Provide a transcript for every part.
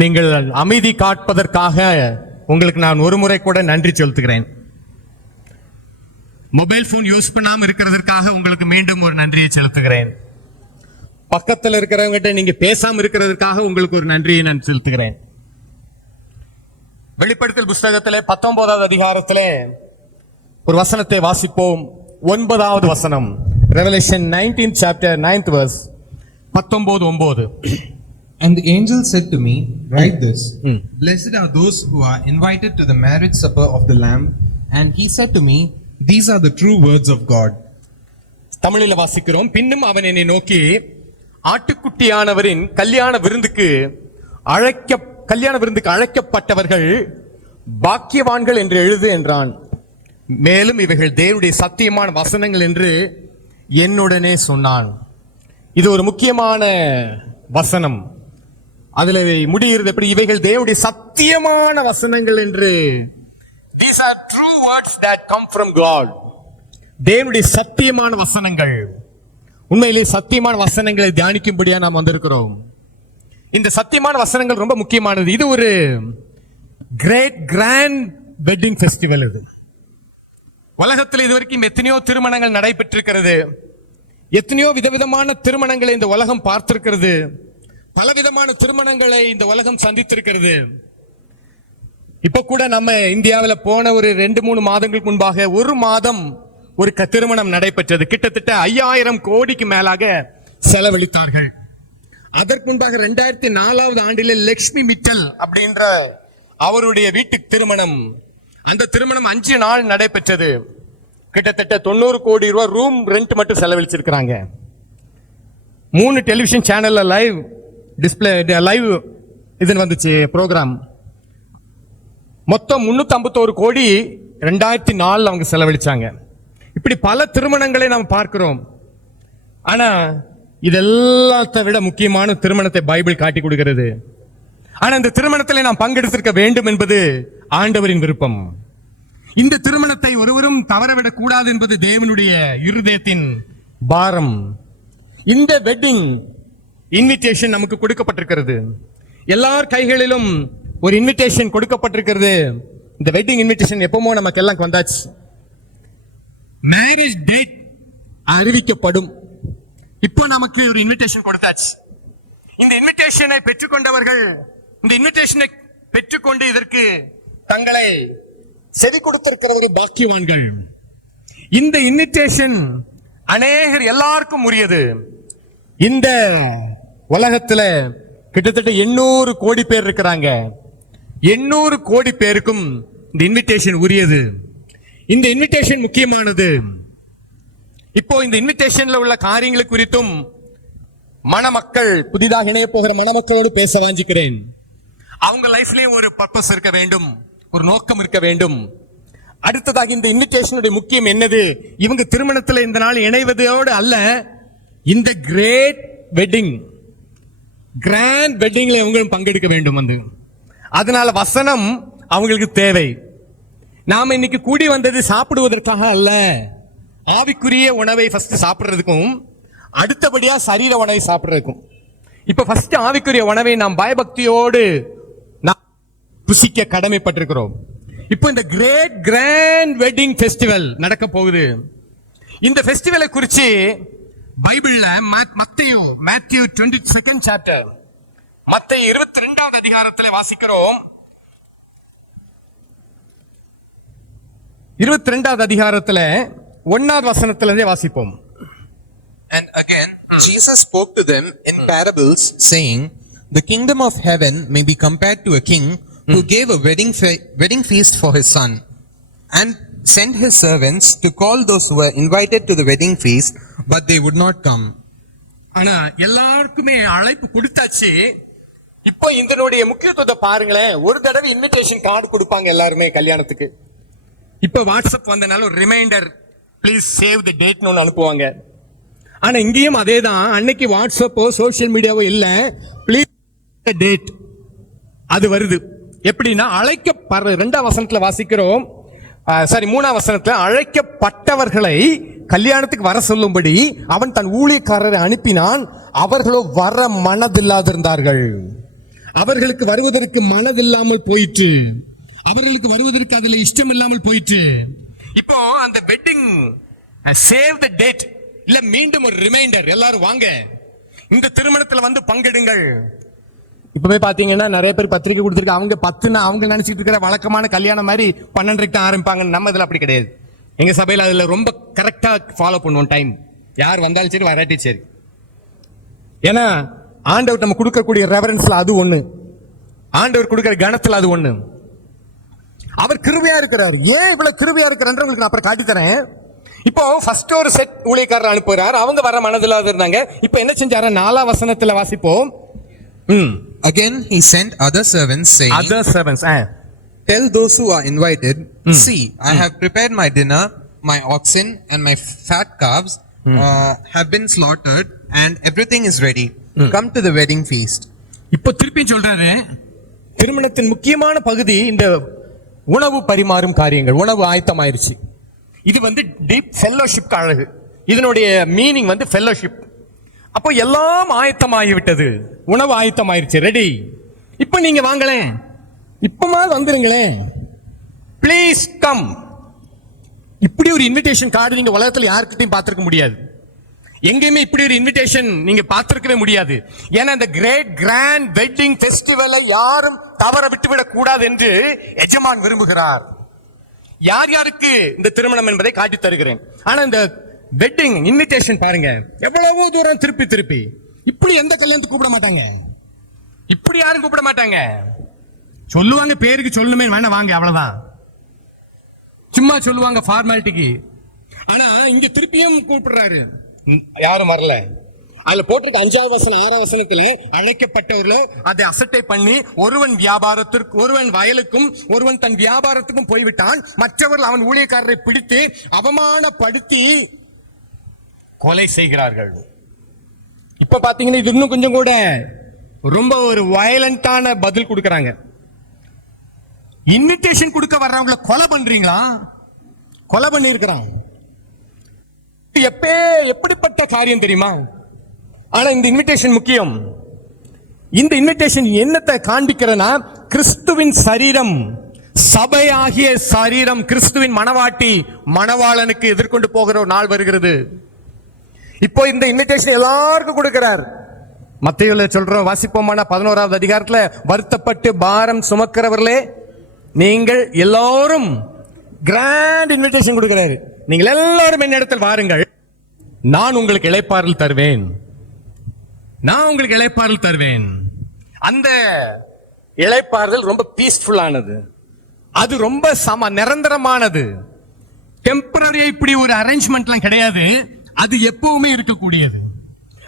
நீங்கள் அமைதி காட்பதற்காக உங்களுக்கு நான் ஒரு முறை கூட நன்றி செலுத்துகிறேன். மொபைல் போன் யூஸ் பண்ணாம இருக்கிறதற்காக உங்களுக்கு மீண்டும் ஒரு நன்றியை செலுத்துகிறேன். பக்கத்தில் இருக்கிறவங்கிட்ட நீங்க பேசாம இருக்கிறதற்காக உங்களுக்கு ஒரு நன்றியை நான் செலுத்துகிறேன். வெளிப்படுத்தல் புஸ்தகத்திலே 19வது அதிகாரத்திலே ஒரு வசனத்தை வாசிப்போம். 9வது வசனம், Revelation 19th chapter 9th verse, 19:9. And the angel said to me, write this, blessed are those who are invited to the marriage supper of the Lamb. And he said to me, these are the true words of God. தமிழில் வாசிக்கிறோம். பின்னும் அவன் என்னை நோக்கி, ஆட்டுக்குட்டியானவரின் கல்யாண விருந்துக்கு அழைக்கப்பட்டவர்கள் பாக்கியவான்கள் என்று எழுது என்றான். மேலும் இவைகள் தேவனுடைய சத்தியமான வசனங்கள் என்று என்னுடனே சொன்னான். இது ஒரு முக்கியமான வசனம். அதுல முடிகிறது எப்படி? இவைகள் தேவனுடைய சத்தியமான வசனங்கள் என்று. These are true words that come from God. தேவனுடைய சத்தியமான வசனங்கள். உண்மையிலே சத்தியமான வசனங்களை தியானிக்கும்படியா நாம் வந்திருக்கிறோம். இந்த சத்தியமான வசனங்கள் ரொம்ப முக்கியமானது. இது ஒரு கிராண்ட் வெட்டிங் ஃபெஸ்டிவல். இது உலகத்தில் இதுவரைக்கும் எத்தனையோ திருமணங்கள் நடைபெற்றிருக்கிறது. எத்தனையோ விதவிதமான திருமணங்களை இந்த உலகம் பார்த்திருக்கிறது. பலவிதமான திருமணங்களை இந்த உலகம் சந்தித்திருக்கிறது. இப்ப கூட நம்ம இந்தியாவில் போன ஒரு 2-3 மாதங்களுக்கு முன்பாக ஒரு மாதம் ஒரு திருமணம் நடைபெற்றது. கிட்டத்தட்ட 5000 கோடிக்கு மேலாக செலவழித்தார்கள். அதற்கு முன்பாக 2004வது ஆண்டிலே லட்சுமி மிட்டல் அப்படின்ற அவருடைய வீட்டு திருமணம், அந்த திருமணம் 5 நாள் நடைபெற்றது. கிட்டத்தட்ட 90 கோடி ரூபாய் ரூம் ரெண்ட் மட்டும் செலவழிச்சிருக்கிறாங்க. 3 டெலிவிஷன் சேனல்ல லைவ் டிஸ்பிளே இதுன்னு வந்துச்சு ப்ரோக்ராம். மொத்தம் 351 கோடி 2004 அவங்க செலவழிச்சாங்க. இப்படி பல திருமணங்களை நாம் பார்க்கிறோம். ஆனா இதெல்லாத்தை விட முக்கியமான திருமணத்தை பைபிள் காட்டி கொடுக்கிறது. ஆனா இந்த திருமணத்தில் நாம் பங்கெடுத்திருக்க வேண்டும் என்பது ஆண்டவரின் விருப்பம். இந்த திருமணத்தை ஒருவரும் தவறவிடக் கூடாது என்பது தேவனுடைய இருதயத்தின் பாரம். இந்த வெட்டிங் இன்விடேஷன் நமக்கு கொடுக்கப்பட்டிருக்கிறது. எல்லார் கைகளிலும் ஒரு இன்விடேஷன் கொடுக்கப்பட்டிருக்கிறது. இந்த வெட்டிங் இன்விடேஷன் எப்பமோ நமக்கு எல்லாம் வந்தாச்சு. மேரேஜ் டேட் அறிவிக்கப்படும். இப்போ நமக்கு ஒரு இன்விடேஷன் கொடுத்தாச்சு. இந்த இன்விடேஷனை பெற்றுக்கொண்டவர்கள் இந்த இன்விடேஷனை பெற்றுக்கொண்டு இதற்கு தங்களை செவி கொடுத்திருக்கிறவர்கள் பாக்கியவான்கள். இந்த இன்விடேஷன் அநேகர் எல்லாருக்கும் உரியது. இந்த உலகத்துல கிட்டத்தட்ட 800 கோடி பேர் இருக்கிறாங்க. 800 கோடி பேருக்கும் இந்த இன்விடேஷன் உரியது. இந்த இன்விடேஷன் முக்கியமானது. இப்போ இந்த இன்விடேஷன்ல உள்ள காரியங்களை குறித்தும் மணமக்கள், புதிதாக இணைய போகிற மணமக்களோடு பேச வாஞ்சிக்கிறேன். அவங்க லைஃப்லயும் ஒரு பர்பஸ் இருக்க வேண்டும், ஒரு நோக்கம் இருக்க வேண்டும். அடுத்ததாக இந்த இன்விடேஷனுடைய முக்கியம் என்னது? இவங்க திருமணத்தில் இந்த நாள் இணைவதோடு அல்ல, இந்த கிரேட் வெட்டிங், கிராண்ட் வெட்டிங்ல இவங்களும் பங்கெடுக்க வேண்டும். அதனால வசனம் அவங்களுக்கு தேவை. நாம இன்னைக்கு கூடி வந்தது சாப்பிடுவதற்காக அல்ல, ஆவிக்குரிய உணவை ஃபர்ஸ்ட் சாப்பிடுறதுக்கும் அடுத்தபடியா சரீர உணவை சாப்பிடுறதுக்கும். இப்ப ஃபர்ஸ்ட் ஆவிக்குரிய உணவை நாம் பயபக்தியோடு புசிக்க கடமைப்பட்டிருக்கிறோம். இப்போ இந்த கிரேட் கிராண்ட் வெட்டிங் ஃபெஸ்டிவல் நடக்க போகுது. இந்த ஃபெஸ்டிவலை குறித்து பைபிள்ல மேத்யூ 22nd சாப்டர், மத்தேயு 22வது அதிகாரத்தில் வாசிக்கிறோம். 22வது அதிகாரத்தில் 1வது வசனத்திலிருந்தே வாசிப்போம். And again, Jesus spoke to them in parables, saying, the kingdom of heaven may be compared to a king who gave a wedding feast for his son, and sent his servants to call those who were invited to the wedding feast, but they would not come. ஆனா எல்லாருக்குமே அழைப்பு கொடுத்தாச்சு. இப்போ இதனுடைய முக்கியத்துவத்தை பாருங்களேன். ஒரு தடவை இன்விடேஷன் கார்டு கொடுப்பாங்க எல்லாருமே கல்யாணத்துக்கு. இப்ப வாட்ஸ்அப் வந்தனால ஒரு ரிமைண்டர், ப்ளீஸ் சேவ் தி டேட்னு ஒன்று அனுப்புவாங்க. ஆனா இங்கேயும் அதே தான். அன்னைக்கு வாட்ஸ்அப்போ சோசியல் மீடியாவோ இல்ல, ப்ளீஸ் டேட் அது வருது. எப்படின்னா அழைக்கப்படுற 2ஆம் வசனத்துல வாசிக்கிறோம். 3ஆம் வசனத்துல அழைக்கப்பட்டவர்களை கல்யாணத்துக்கு வர சொல்லும்படி அவன் தன் ஊழியக்காரரை அனுப்பினான், அவர்களோ வர மனதில்லாதிருந்தார்கள். அவர்களுக்கு வருவதற்கு மனதில்லாமல் போயிற்று, அவர்களுக்கு வருவதற்கு அதுல இஷ்டம் இல்லாமல் போயிற்று. இப்போ அந்த வெட்டிங் சேவ் த டேட் இல்ல மீண்டும் ஒரு ரிமைண்டர், எல்லாரும் வாங்க இந்த திருமணத்துல வந்து பங்கெடுங்கள். இப்பவே பாத்தீங்கன்னா நிறைய பேர் பத்திரிக்கை கொடுத்துருக்கு. அவங்க 10 அவங்க நினைச்சிட்டு இருக்கிற வழக்கமான கல்யாணம் மாதிரி 12 ஆரம்பிப்பாங்க. நம்ம இதுல அப்படி கிடையாது. எங்க சபையில அதுல ரொம்ப கரெக்டா ஃபாலோ பண்ணுவோம் டைம். யார் வந்தாலும் சரி வராட்டி சரி. ஏன்னா ஆண்டவர் நம்ம கொடுக்கக்கூடிய ரெவரன்ஸ்ல அது ஒண்ணு, ஆண்டவர் கொடுக்கிற கணத்துல அது ஒண்ணு. அவர் கிருபையா இருக்கிறார். ஏன் இவ்வளவு கிருபையா இருக்கிறார் உங்களுக்கு நான் அப்புறம் காட்டி தரேன். இப்போ ஃபர்ஸ்ட் ஒரு செட் ஊழியக்காரர் அனுப்புறார். அவங்க வர மனதில் இருந்தாங்க. இப்போ என்ன செஞ்சாரு? 4ஆம் வசனத்துல வாசிப்போம். Again he sent other servants saying, other servants, tell those who are invited, see, I have prepared my dinner, my oxen and my fat calves have been slaughtered and everything is ready. Come to the wedding feast. இப்போ திருப்பி சொல்றாரு, திருமணத்தின் முக்கியமான பகுதி இந்த உணவு பரிமாறும் காரியங்கள். உணவு ஆயத்தமாயிருச்சு. இது வந்து டீப் ஃபெல்லோஷிப் அழகு. இதனுடைய மீனிங் வந்து ஃபெல்லோஷிப். அப்போ எல்லாம் ஆயத்தமாகிவிட்டது, உணவு ஆயத்தமாயிருச்சு, ரெடி. இப்போ நீங்க வாங்களேன், இப்பமா வந்துருங்களேன், ப்ளீஸ் கம். இப்படி ஒரு இன்விடேஷன் கார்டு நீங்க உலகத்துல யாருக்கிட்டையும் பார்த்திருக்க முடியாது. எங்கேயுமே இப்படி ஒரு இன்விடேஷன் நீங்க பார்த்திருக்கவே முடியாது. ஏன்னா இந்த கிரேட் கிராண்ட் வெட்டிங் ஃபெஸ்டிவலை யாரும் தவற விட்டுவிடக் கூடாது என்று எஜமான் விரும்புகிறார். யார் யாருக்கு இந்த திருமணம் என்பதை காட்டி தருகிறேன். ஆனா இந்த வெட்டிங் இன்விடேஷன் பாருங்க, எவ்வளவு தூரம் திருப்பி திருப்பி. இப்படி எந்த கல்யாணத்துக்கு கூப்பிட மாட்டாங்க, இப்படி யாரும் கூப்பிட மாட்டாங்க. சொல்லுவாங்க பேருக்கு சொல்லணுமே, வேணா வாங்க அவ்வளவுதான், சும்மா சொல்லுவாங்க ஃபார்மாலிட்டிக்கு. ஆனா இங்க திருப்பியும் கூப்பிடுறாரு, யாரும் வரல. அதுல போட்டிருக்க 5ஆம் வசனம் 6ஆம் வசனத்துல அழைக்கப்பட்டவர்கள் அதை அசட்டை பண்ணி ஒருவன் வியாபாரத்திற்கு, ஒருவன் வயலுக்கும் ஒருவன் தன் வியாபாரத்துக்கும் போய்விட்டான். மற்றவர்கள் அவன் ஊழியக்காரரை பிடித்து அவமானப்படுத்தி கொலை செய்கிறார்கள். இப்ப பாத்தீங்கன்னா இது இன்னும் கொஞ்சம் கூட ரொம்ப ஒரு வயலண்டான பதில் கொடுக்கறாங்க. இன்விடேஷன் கொடுக்க வர்றவங்களை கொலை பண்றீங்களா? கொலை பண்ணி இருக்கிறான். எப்படிப்பட்ட காரியம் தெரியுமா? ஆனா இந்த இன்விடேஷன் முக்கியம். இந்த இன்விடேஷன் என்னத்தை காண்பிக்கிறனா, கிறிஸ்துவின் சரீரம், சபையாகிய சரீரம், கிறிஸ்துவின் மணவாட்டி மணவாளனுக்கு எதிர்கொண்டு போகிற ஒரு நாள் வருகிறது. இப்போ இந்த இன்விடேஷன் எல்லாருக்கும் கொடுக்கிறார். மத்தேயுல சொல்றோம், வாசிப்போமான 11ஆவது அதிகாரத்துல, வருத்தப்பட்டு பாரம் சுமக்கிறவர்களே நீங்கள் எல்லாரும், கிராண்ட் இன்விடேஷன் கொடுக்கிறாரு. நீங்கள் எல்லாரும் என்னிடத்தில் வாருங்கள், நான் உங்களுக்கு இளைப்பாறுதல் தருவேன், நான் உங்களுக்கு இளைப்பாறுதல் தருவேன். அந்த இளைப்பாறுதல் ரொம்ப பீஸ்ஃபுல்லானது, அது ரொம்ப நிரந்தரமானது. டெம்பரரியா இப்படி ஒரு அரேஞ்ச்மெண்ட்லாம் கிடையாது, அது எப்பவுமே இருக்கக்கூடியது.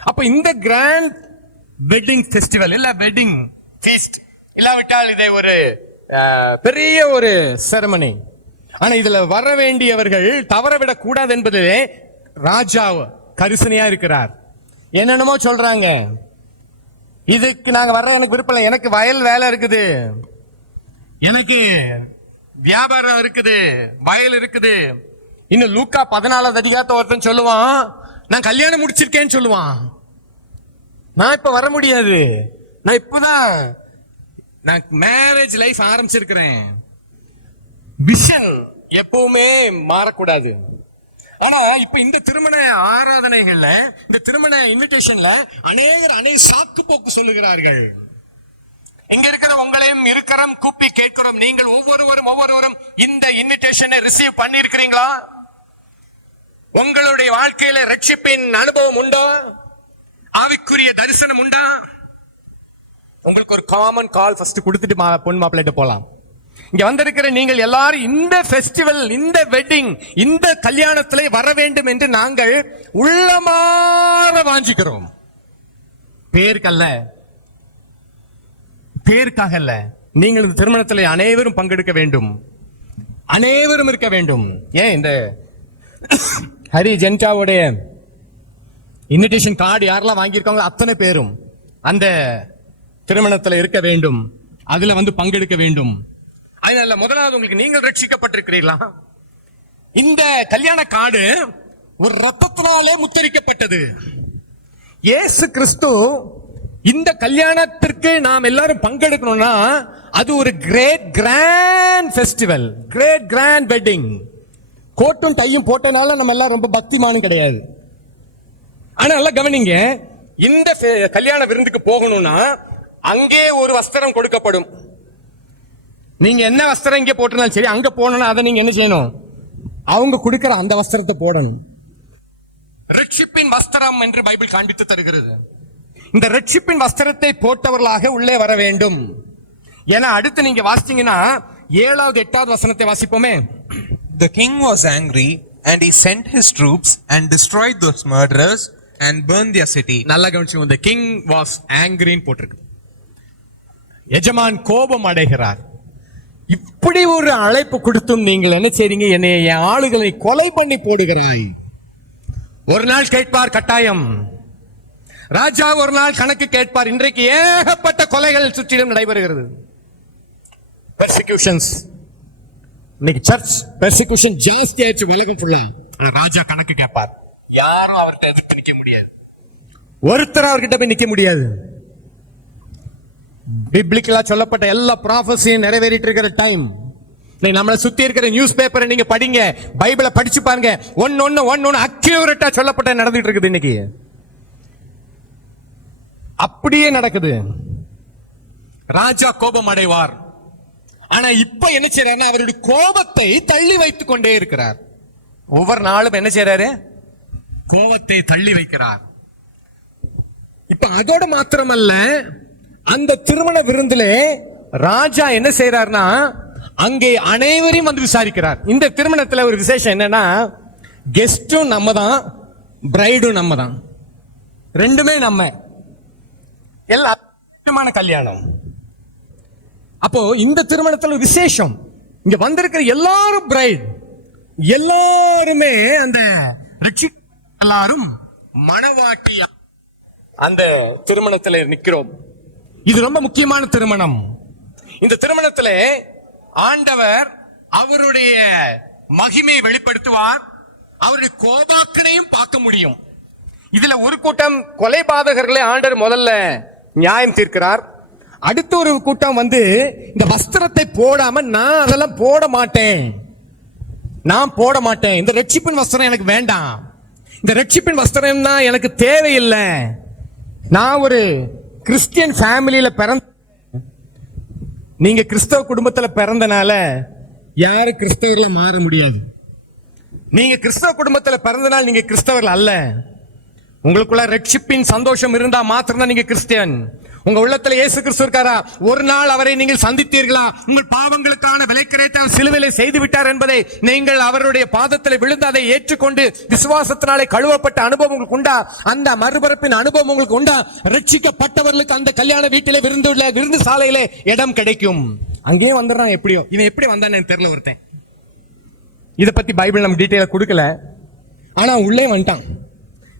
அப்ப இந்த கிராண்ட் வெட்டிங் ஃபெஸ்டிவல் இல்ல வெட்டிங் ஃபீஸ்ட் இல்லாவிட்டால் இதை ஒரு பெரிய ஒரு செரமனி. ஆனா இதுல வர வேண்டியவர்கள் தவறவிடக் கூடாது என்பதிலே ராஜா கரிசனையா இருக்கிறார். என்னென்னமோ சொல்றாங்க, இதுக்கு நாங்க வர்ற எனக்கு விருப்பம் இல்லை, எனக்கு வயல் வேலை இருக்குது, எனக்கு வியாபாரம் இருக்குது, வயல் இருக்குது. இன்னும் லூக்கா 14ஆவது அதிகாரத்தை ஒருத்தன் சொல்லுவான், நான் கல்யாணம் முடிச்சிருக்கேன்னு சொல்லுவான், நான் இப்ப வர முடியாது, நான் இப்பதான் நான் மேரேஜ் லைஃப் ஆரம்பிச்சிருக்கிறேன். விஷன் எப்பவுமே மாறக்கூடாது. ஆனா இப்ப இந்த திருமண ஆராதனைகள்ல, இந்த திருமண இன்விடேஷன்ல அநேக சாக்கு போக்கு சொல்லுகிறார்கள். எங்க இருக்கிற உங்களையும் இருக்கிறோம் கூப்பி கேட்கிறோம், நீங்கள் ஒவ்வொருவரும் இந்த இன்விடேஷனை ரிசீவ் பண்ணிருக்கிறீங்களா? உங்களுடைய வாழ்க்கையில ரட்சிப்பின் அனுபவம் உண்டோ? ஆவிக்குரிய தரிசனம் உண்டா? உங்களுக்கு ஒரு காமன் கால் ஃபர்ஸ்ட் கொடுத்துட்டு பொன் மாப்பிள்ளைட்டு போலாம். இங்க வந்திருக்கிற நீங்கள் எல்லாரும் இந்த ஃபெஸ்டிவல், இந்த வெட்டிங், இந்த கல்யாணத்திலே வர வேண்டும் என்று நாங்கள் உள்ளமாற வாஞ்சிக்கிறோம். பேருக்கல்ல, பேருக்காக அல்ல. நீங்கள் இந்த திருமணத்தில் அனைவரும் பங்கெடுக்க வேண்டும், அனைவரும் இருக்க வேண்டும். ஏன் இந்த ஹரி ஜென்டாவுடைய இன்விடேஷன் கார்டு யாரெல்லாம் வாங்கியிருக்காங்களோ அத்தனை பேரும் அந்த திருமணத்தில் இருக்க வேண்டும், அதுல வந்து பங்கெடுக்க வேண்டும். அதனால முதலாவது உங்களுக்கு நீங்கள் ரட்சிக்கப்பட்டிருக்கிறீர்களா? இந்த கல்யாண கார்டு ஒரு ரத்தத்தினாலே முத்தரிக்கப்பட்டது. இயேசு கிறிஸ்து இந்த கல்யாணத்திற்கு நாம் எல்லாரும் பங்கெடுக்கணும்னா அது ஒரு கிராண்ட் ஃபெஸ்டிவல், கிராண்ட் வெட்டிங். கோட்டும் டையும் போட்டனால நம்ம எல்லாம் ரொம்ப பக்திமானும் கிடையாது. ஆனா நல்லா கவனிங்க, இந்த கல்யாண விருந்துக்கு போகணும்னா அங்கே ஒரு வஸ்திரம் கொடுக்கப்படும். நீங்க என்ன வஸ்திரம் இங்க போட்டிருந்தாலும் சரி, அங்க போனோம்னா அதை நீங்க என்ன செய்யணும்? அவங்க கொடுக்கிற அந்த வஸ்திரத்தை போடணும். ரட்சிப்பின் வஸ்திரம் என்று பைபிள் காண்பித்து தருகிறது. இந்த ரட்சிப்பின் வஸ்திரத்தை போட்டவர்களாக உள்ளே வர வேண்டும். ஏன்னா அடுத்து நீங்க வாசிச்சீங்கன்னா 7வது 8வது வசனத்தை வாசிப்போமே. The king was angry and he sent his troops and destroyed those murderers and burned their city. நல்லா கவனிச்சுங்க, the king was angry ன்னு போட்டிருக்கு. எஜமான் கோபம் அடைகிறார். இப்படி ஒரு அழைப்பு கொடுத்தும் நீங்கள் என்ன செய்றீங்க? என்னை என் ஆளுகளை கொலை பண்ணி போடுகிறாய். ஒரு நாள் கேட்பார் கட்டாயம். ராஜா ஒரு நாள் கணக்கு கேட்பார். இன்றைக்கு ஏகப்பட்ட கொலைகள் சுற்றிலும் நடைபெறுகிறது. பெர்சிக்யூஷன்ஸ், இன்னைக்கு சர்ச் பெர்சிக்யூஷன் ஜாஸ்தி ஆயிடுச்சு உலகம் ஃபுல்லா. ராஜா கணக்கு கேட்பார். யாரும் அவர்கிட்ட எதிர்த்து நிக்க முடியாது. ஒருத்தர் அவர்கிட்ட போய் நிக்க முடியாது. பிப்ளிக்கலா சொல்லப்பட்ட எல்லா ப்ராஃபஸியும் நிறைவேறிட்டு இருக்கிற டைம். நம்மளை சுத்தி இருக்கிற நியூஸ் பேப்பரை நீங்க படிங்க, பைபிளை படிச்சு பாருங்க. ஒன்னு அக்யூரேட்டா சொல்லப்பட்ட நடந்துட்டு இருக்குது. இன்னைக்கு அப்படியே நடக்குது. ராஜா கோபம் அடைவார். ஆனா இப்ப என்ன செய்யறாருன்னா அவருடைய கோபத்தை தள்ளி வைத்துக் கொண்டே இருக்கிறார். ஒவ்வொரு நாளும் என்ன செய்யறாரு? கோபத்தை தள்ளி வைக்கிறார். இப்ப அதோட மாத்திரமல்ல, அந்த திருமண விருந்திலே ராஜா என்ன செய்யறாருன்னா அங்கே அனைவரையும் வந்து விசாரிக்கிறார். இந்த திருமணத்துல ஒரு விசேஷம் என்னன்னா, கெஸ்டும் நம்ம தான், பிரைடும் நம்ம தான், ரெண்டுமே நம்ம. எல்லா கல்யாணம். அப்போ இந்த திருமணத்துல விசேஷம். இங்க வந்திருக்கிற எல்லாரும் பிரைட், எல்லாருமே அந்த எல்லாரும் மணவாட்டியா அந்த திருமணத்துல நிக்கிறோம். இது ரொம்ப முக்கியமான திருமணம். இந்த திருமணத்துல ஆண்டவர் அவருடைய மகிமையை வெளிப்படுத்துவார். அவருடைய கோபாக்கனையும் பார்க்க முடியும். இதுல ஒரு கூட்டம் கொலைபாதகர்களை ஆண்டவர் முதல்ல நியாயம் தீர்க்கிறார். அடுத்த ஒரு கூட்டம் வந்து இந்த வஸ்திரத்தை போடாம நான் அதெல்லாம் போட மாட்டேன், இந்த ரட்சிப்பின் வஸ்திரம் எனக்கு வேண்டாம், இந்த ரட்சிப்பின் வஸ்திரம் தான் எனக்கு தேவையில்லை, நான் ஒரு கிறிஸ்டியன் ஃபேமிலியில பிறந்த, நீங்க கிறிஸ்தவ குடும்பத்துல பிறந்தனால யாரும் கிறிஸ்தவர்கள மாற முடியாது. நீங்க கிறிஸ்தவ குடும்பத்துல பிறந்தனால நீங்க கிறிஸ்தவர்கள் அல்ல. உங்களுக்குள்ள ரட்சிப்பின் சந்தோஷம் இருந்தா மாத்திரம் தான் நீங்க கிறிஸ்டியன். உங்க உள்ளத்துல இயேசு கிறிஸ்து இருக்காரா? ஒரு நாள் அவரை நீங்கள் சந்தித்தீர்களா? உங்கள் பாவங்களுக்கான விலைக்கரையை சிலுவையிலே செய்து விட்டார் என்பதை நீங்கள் அவருடைய பாதத்தில் விழுந்து அதை ஏற்றுக்கொண்டு விசுவாசத்தினாலே கழுவப்பட்ட அனுபவம் உங்களுக்கு உண்டா? அந்த மறுபரப்பின் அனுபவம் உங்களுக்கு உண்டா? ரட்சிக்கப்பட்டவர்களுக்கு அந்த கல்யாண வீட்டிலே விருந்து சாலையிலே இடம் கிடைக்கும். அங்கேயே வந்துடுறான். எப்படியோ இவன் எப்படி வந்தான்னு எனக்கு தெரியல. ஒருத்தன் இதை பத்தி பைபிள் நம்ம டீட்டெயில கொடுக்கல, ஆனா உள்ளே வந்துட்டான்.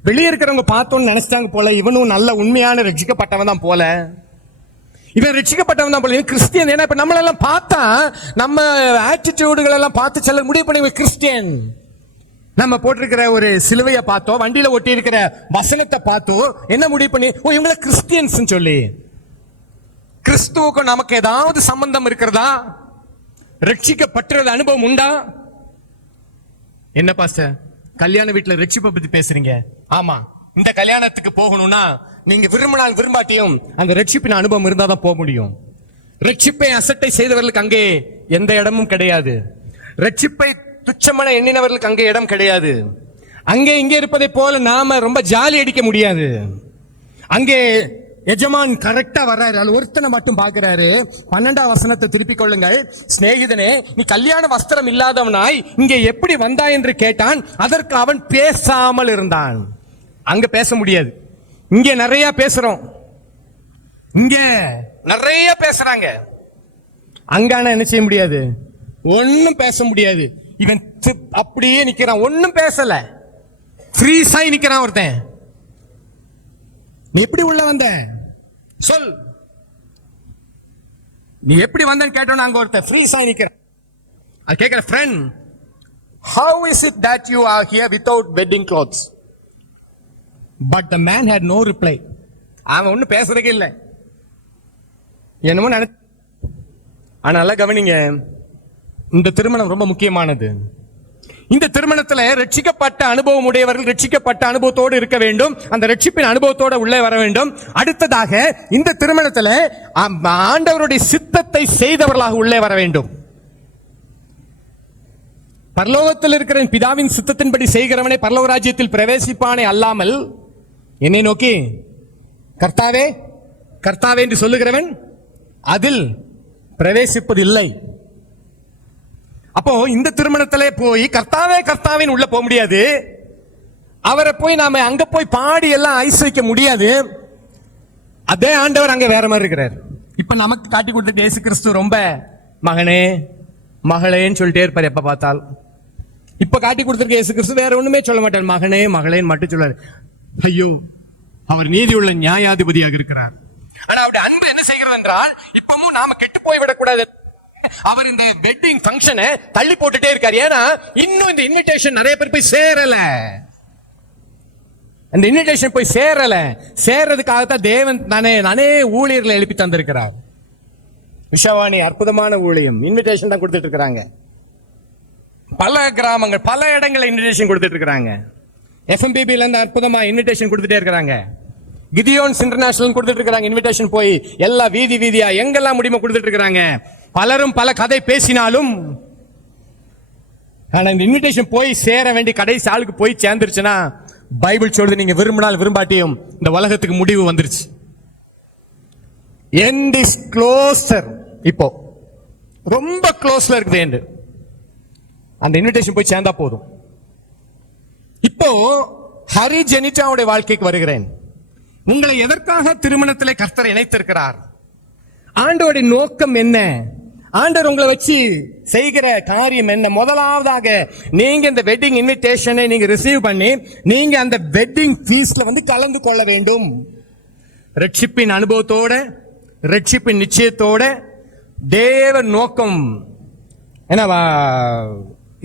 வெளியே இருக்கிறவங்க பார்த்தோன்னு நினைச்சிட்டாங்க போல இவனும் நல்ல உண்மையான ரட்சிக்கப்பட்டவன் தான் போல, இவன் ரட்சிக்கப்பட்டவன் தான் போல, இவன் கிறிஸ்டியன். ஏன்னா இப்ப நம்மளெல்லாம் பார்த்தா நம்ம ஆட்டிடியூடுகள் எல்லாம் பார்த்து சிலர் முடிவு பண்ணி கிறிஸ்டியன். நம்ம போட்டிருக்கிற ஒரு சிலுவையை பார்த்தோ, வண்டியில ஒட்டி இருக்கிற வசனத்தை பார்த்தோ என்ன முடிவு பண்ணி ஓ இவங்கள கிறிஸ்டியன்ஸ் சொல்லி. கிறிஸ்துவுக்கும் நமக்கு ஏதாவது சம்பந்தம் இருக்கிறதா? ரட்சிக்கப்பட்டது அனுபவம் உண்டா? என்ன பாஸ்டர் கல்யாண வீட்டுல ரட்சிப்பை பத்தி பேசுறீங்க? ஆமா, இந்த கல்யாணத்துக்கு போகணும்னா நீங்க விரும்பினால் விரும்பாட்டியும் அந்த ரட்சிப்பின் அனுபவம் இருந்தா தான் போக முடியும். ரட்சிப்பை அசட்டை செய்தவர்களுக்கு அங்கே எந்த இடமும் கிடையாது. ரட்சிப்பை துச்சமான எண்ணினவர்களுக்கு அங்கே இடம் கிடையாது. அங்கே இங்கே இருப்பதை போல நாம ரொம்ப ஜாலி அடிக்க முடியாது. அங்கே எஜமான் கரெக்டா வர்றாரு. அது ஒருத்தனை மட்டும் பாக்குறாரு. 12ஆம் வசனத்தை திருப்பிக் கொள்ளுங்கள். சிநேகிதனே, நீ கல்யாண வஸ்திரம் இல்லாதவனாய் இங்கே எப்படி வந்தாய் என்று கேட்டான். அதற்கு அவன் பேசாமல் இருந்தான். அங்க பேச முடியாது. இங்க நிறைய பேசுறோம், இங்க நிறைய பேசுறாங்க. அங்கான என்ன செய்ய முடியாது? ஒன்னும் பேச முடியாது. இவன் அப்படியே நிக்கிறான், ஒன்னும் பேசல, ஃப்ரீஸாய் நிக்கிறான். ஒருத்தன் நீ எப்படி உள்ள வந்த சொல், நீ எப்படி வந்தன்னு கேட்டோன்னு அங்க ஒருத்தன் ஃப்ரீஸா நிக்கிறான். அது கேட்கிற friend, how is it that you are here without wedding clothes? But the man had no reply. அவன் ஒண்ணும் பேசுறதுக்கே இல்லை. என்னமோ ஆனா கவனிங்க, இந்த திருமணம் ரொம்ப முக்கியமானது. இந்த திருமணத்துல ரட்சிக்கப்பட்ட அனுபவம் உடையவர்கள் ரட்சிக்கப்பட்ட அனுபவத்தோடு இருக்க வேண்டும். அந்த ரட்சிப்பின் அனுபவத்தோட உள்ளே வர வேண்டும். அடுத்ததாக இந்த திருமணத்துல ஆண்டவருடைய சித்தத்தை செய்தவர்களாக உள்ளே வர வேண்டும். பரலோகத்தில் இருக்கிற பிதாவின் சித்தத்தின்படி செய்கிறவனை பரலோக ராஜ்யத்தில் பிரவேசிப்பானே அல்லாமல் என்னை நோக்கி கர்த்தாவே கர்த்தாவே என்று சொல்லுகிறவன் அதில் பிரவேசிப்பதில்லை. அப்போ இந்த திருமணத்திலே போய் கர்த்தாவே கர்த்தாவின் உள்ள போக முடியாது. அவரை போய் நாம அங்க போய் பாடி எல்லாம் ஐஸ் வைக்க முடியாது. அதே ஆண்டவர் அங்க வேற மாதிரி இருக்கிறார். இப்ப நமக்கு காட்டி கொடுத்த இயேசு கிறிஸ்து ரொம்ப மகனே மகளேன்னு சொல்லிட்டே இருப்பார் எப்ப பார்த்தால். இப்ப காட்டி கொடுத்திருக்க இயேசு கிறிஸ்து வேற ஒண்ணுமே சொல்ல மாட்டார், மகனே மகளேன்னு மட்டும் சொல்றாரு. ஐயோ, அவர் நீதி உள்ள நியாயாதிபதியாக இருக்கிறார். ஆனா அவருடைய அன்பு என்ன செய்கிறது என்றால், இப்பவும் நாம கெட்டு போய் விடக்கூடாது. அவர் இந்த வெட்டிங் ஃபங்க்ஷனை தள்ளி போட்டுட்டே இருக்காரு. ஏன்னா இன்னும் இந்த இன்விடேஷன் நிறைய பேர் போய் சேரல. அந்த இன்விடேஷன் போய் சேரல. சேர்றதுக்காகத்தான் தேவன் நானே ஊழியர்களை எழுப்பி தந்திருக்கிறார். விஷவாணி அற்புதமான ஊழியம், இன்விடேஷன் தான் கொடுத்துட்டு இருக்காங்க. பல கிராமங்கள் பல இடங்களை இன்விடேஷன் கொடுத்துட்டு இருக்காங்க. FMBBல இருந்து அற்புதமா இன்விடேஷன் கொடுத்துட்டே இருக்காங்க. கிதியோன்ஸ் இன்டர்நேஷனல் கொடுத்துட்டு இருக்காங்க இன்விடேஷன். போய் எல்லா வீதி வீதியா எங்கெல்லாம் முடியுமோ கொடுத்துட்டு இருக்காங்க. பலரும் பல கதை பேசினாலும் ஆனா இந்த இன்விடேஷன் போய் சேர வேண்டிய கடைசி ஆளுக்கு போய் சேர்ந்துருச்சுன்னா, பைபிள் சொல்றது நீங்க விரும்பினால் விரும்பாட்டியும் இந்த உலகத்துக்கு முடிவு வந்துருச்சு. End is closer. இப்போ ரொம்ப க்ளோஸ்ல இருக்குது எண்ட். அந்த இன்விடேஷன் போய் சேர்ந்தா போதும். இப்போ ஹரி ஜெனிட்டாவுடைய வாழ்க்கைக்கு வருகிறேன். உங்களை எதற்காக திருமணத்திலே கர்த்தர் இணைத்திருக்கிறார்? ஆண்டவருடைய நோக்கம் என்ன? ஆண்டவர் உங்களை வச்சு செய்கிற காரியம் என்ன? முதலாவதாக நீங்க இந்த வெட்டிங் இன்விடேஷனை நீங்க ரிசீவ் பண்ணி நீங்க அந்த வெட்டிங் ஃபீஸ்ட்ல வந்து கலந்து கொள்ள வேண்டும். ரட்சிப்பின் அனுபவத்தோட, ரட்சிப்பின் நிச்சயத்தோட, தேவ நோக்கம் என்னவா?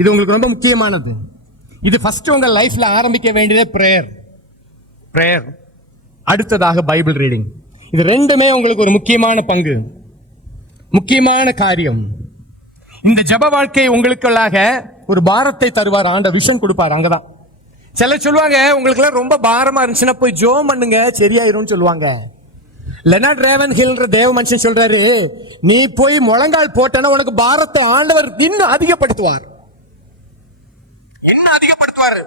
இது உங்களுக்கு ரொம்ப முக்கியமானது. இது ஃபர்ஸ்ட் உங்க லைஃப்ல ஆரம்பிக்க வேண்டியதே பிரேயர். அடுத்ததாக பைபிள் ரீடிங். இது ரெண்டுமே உங்களுக்கு ஒரு முக்கியமான பங்கு, முக்கியமான காரியம். இந்த ஜெப வாழ்க்கை உங்களுக்குள்ளாக ஒரு பாரத்தை தருவார். ஆண்ட விஷன் கொடுப்பார். அங்கதான் சில சொல்லுவாங்க, உங்களுக்கு எல்லாம் ரொம்ப பாரமா இருந்துச்சுன்னா போய் ஜோம் பண்ணுங்க சரியாயிரும் சொல்லுவாங்க. லெனார்ட் ரேவன் ஹில்ன்ற தேவ மனுஷன் சொல்றாரு, நீ போய் முழங்கால் போட்டனா உனக்கு பாரத்தை ஆண்டவர் இன்னும் அதிகப்படுத்துவார்.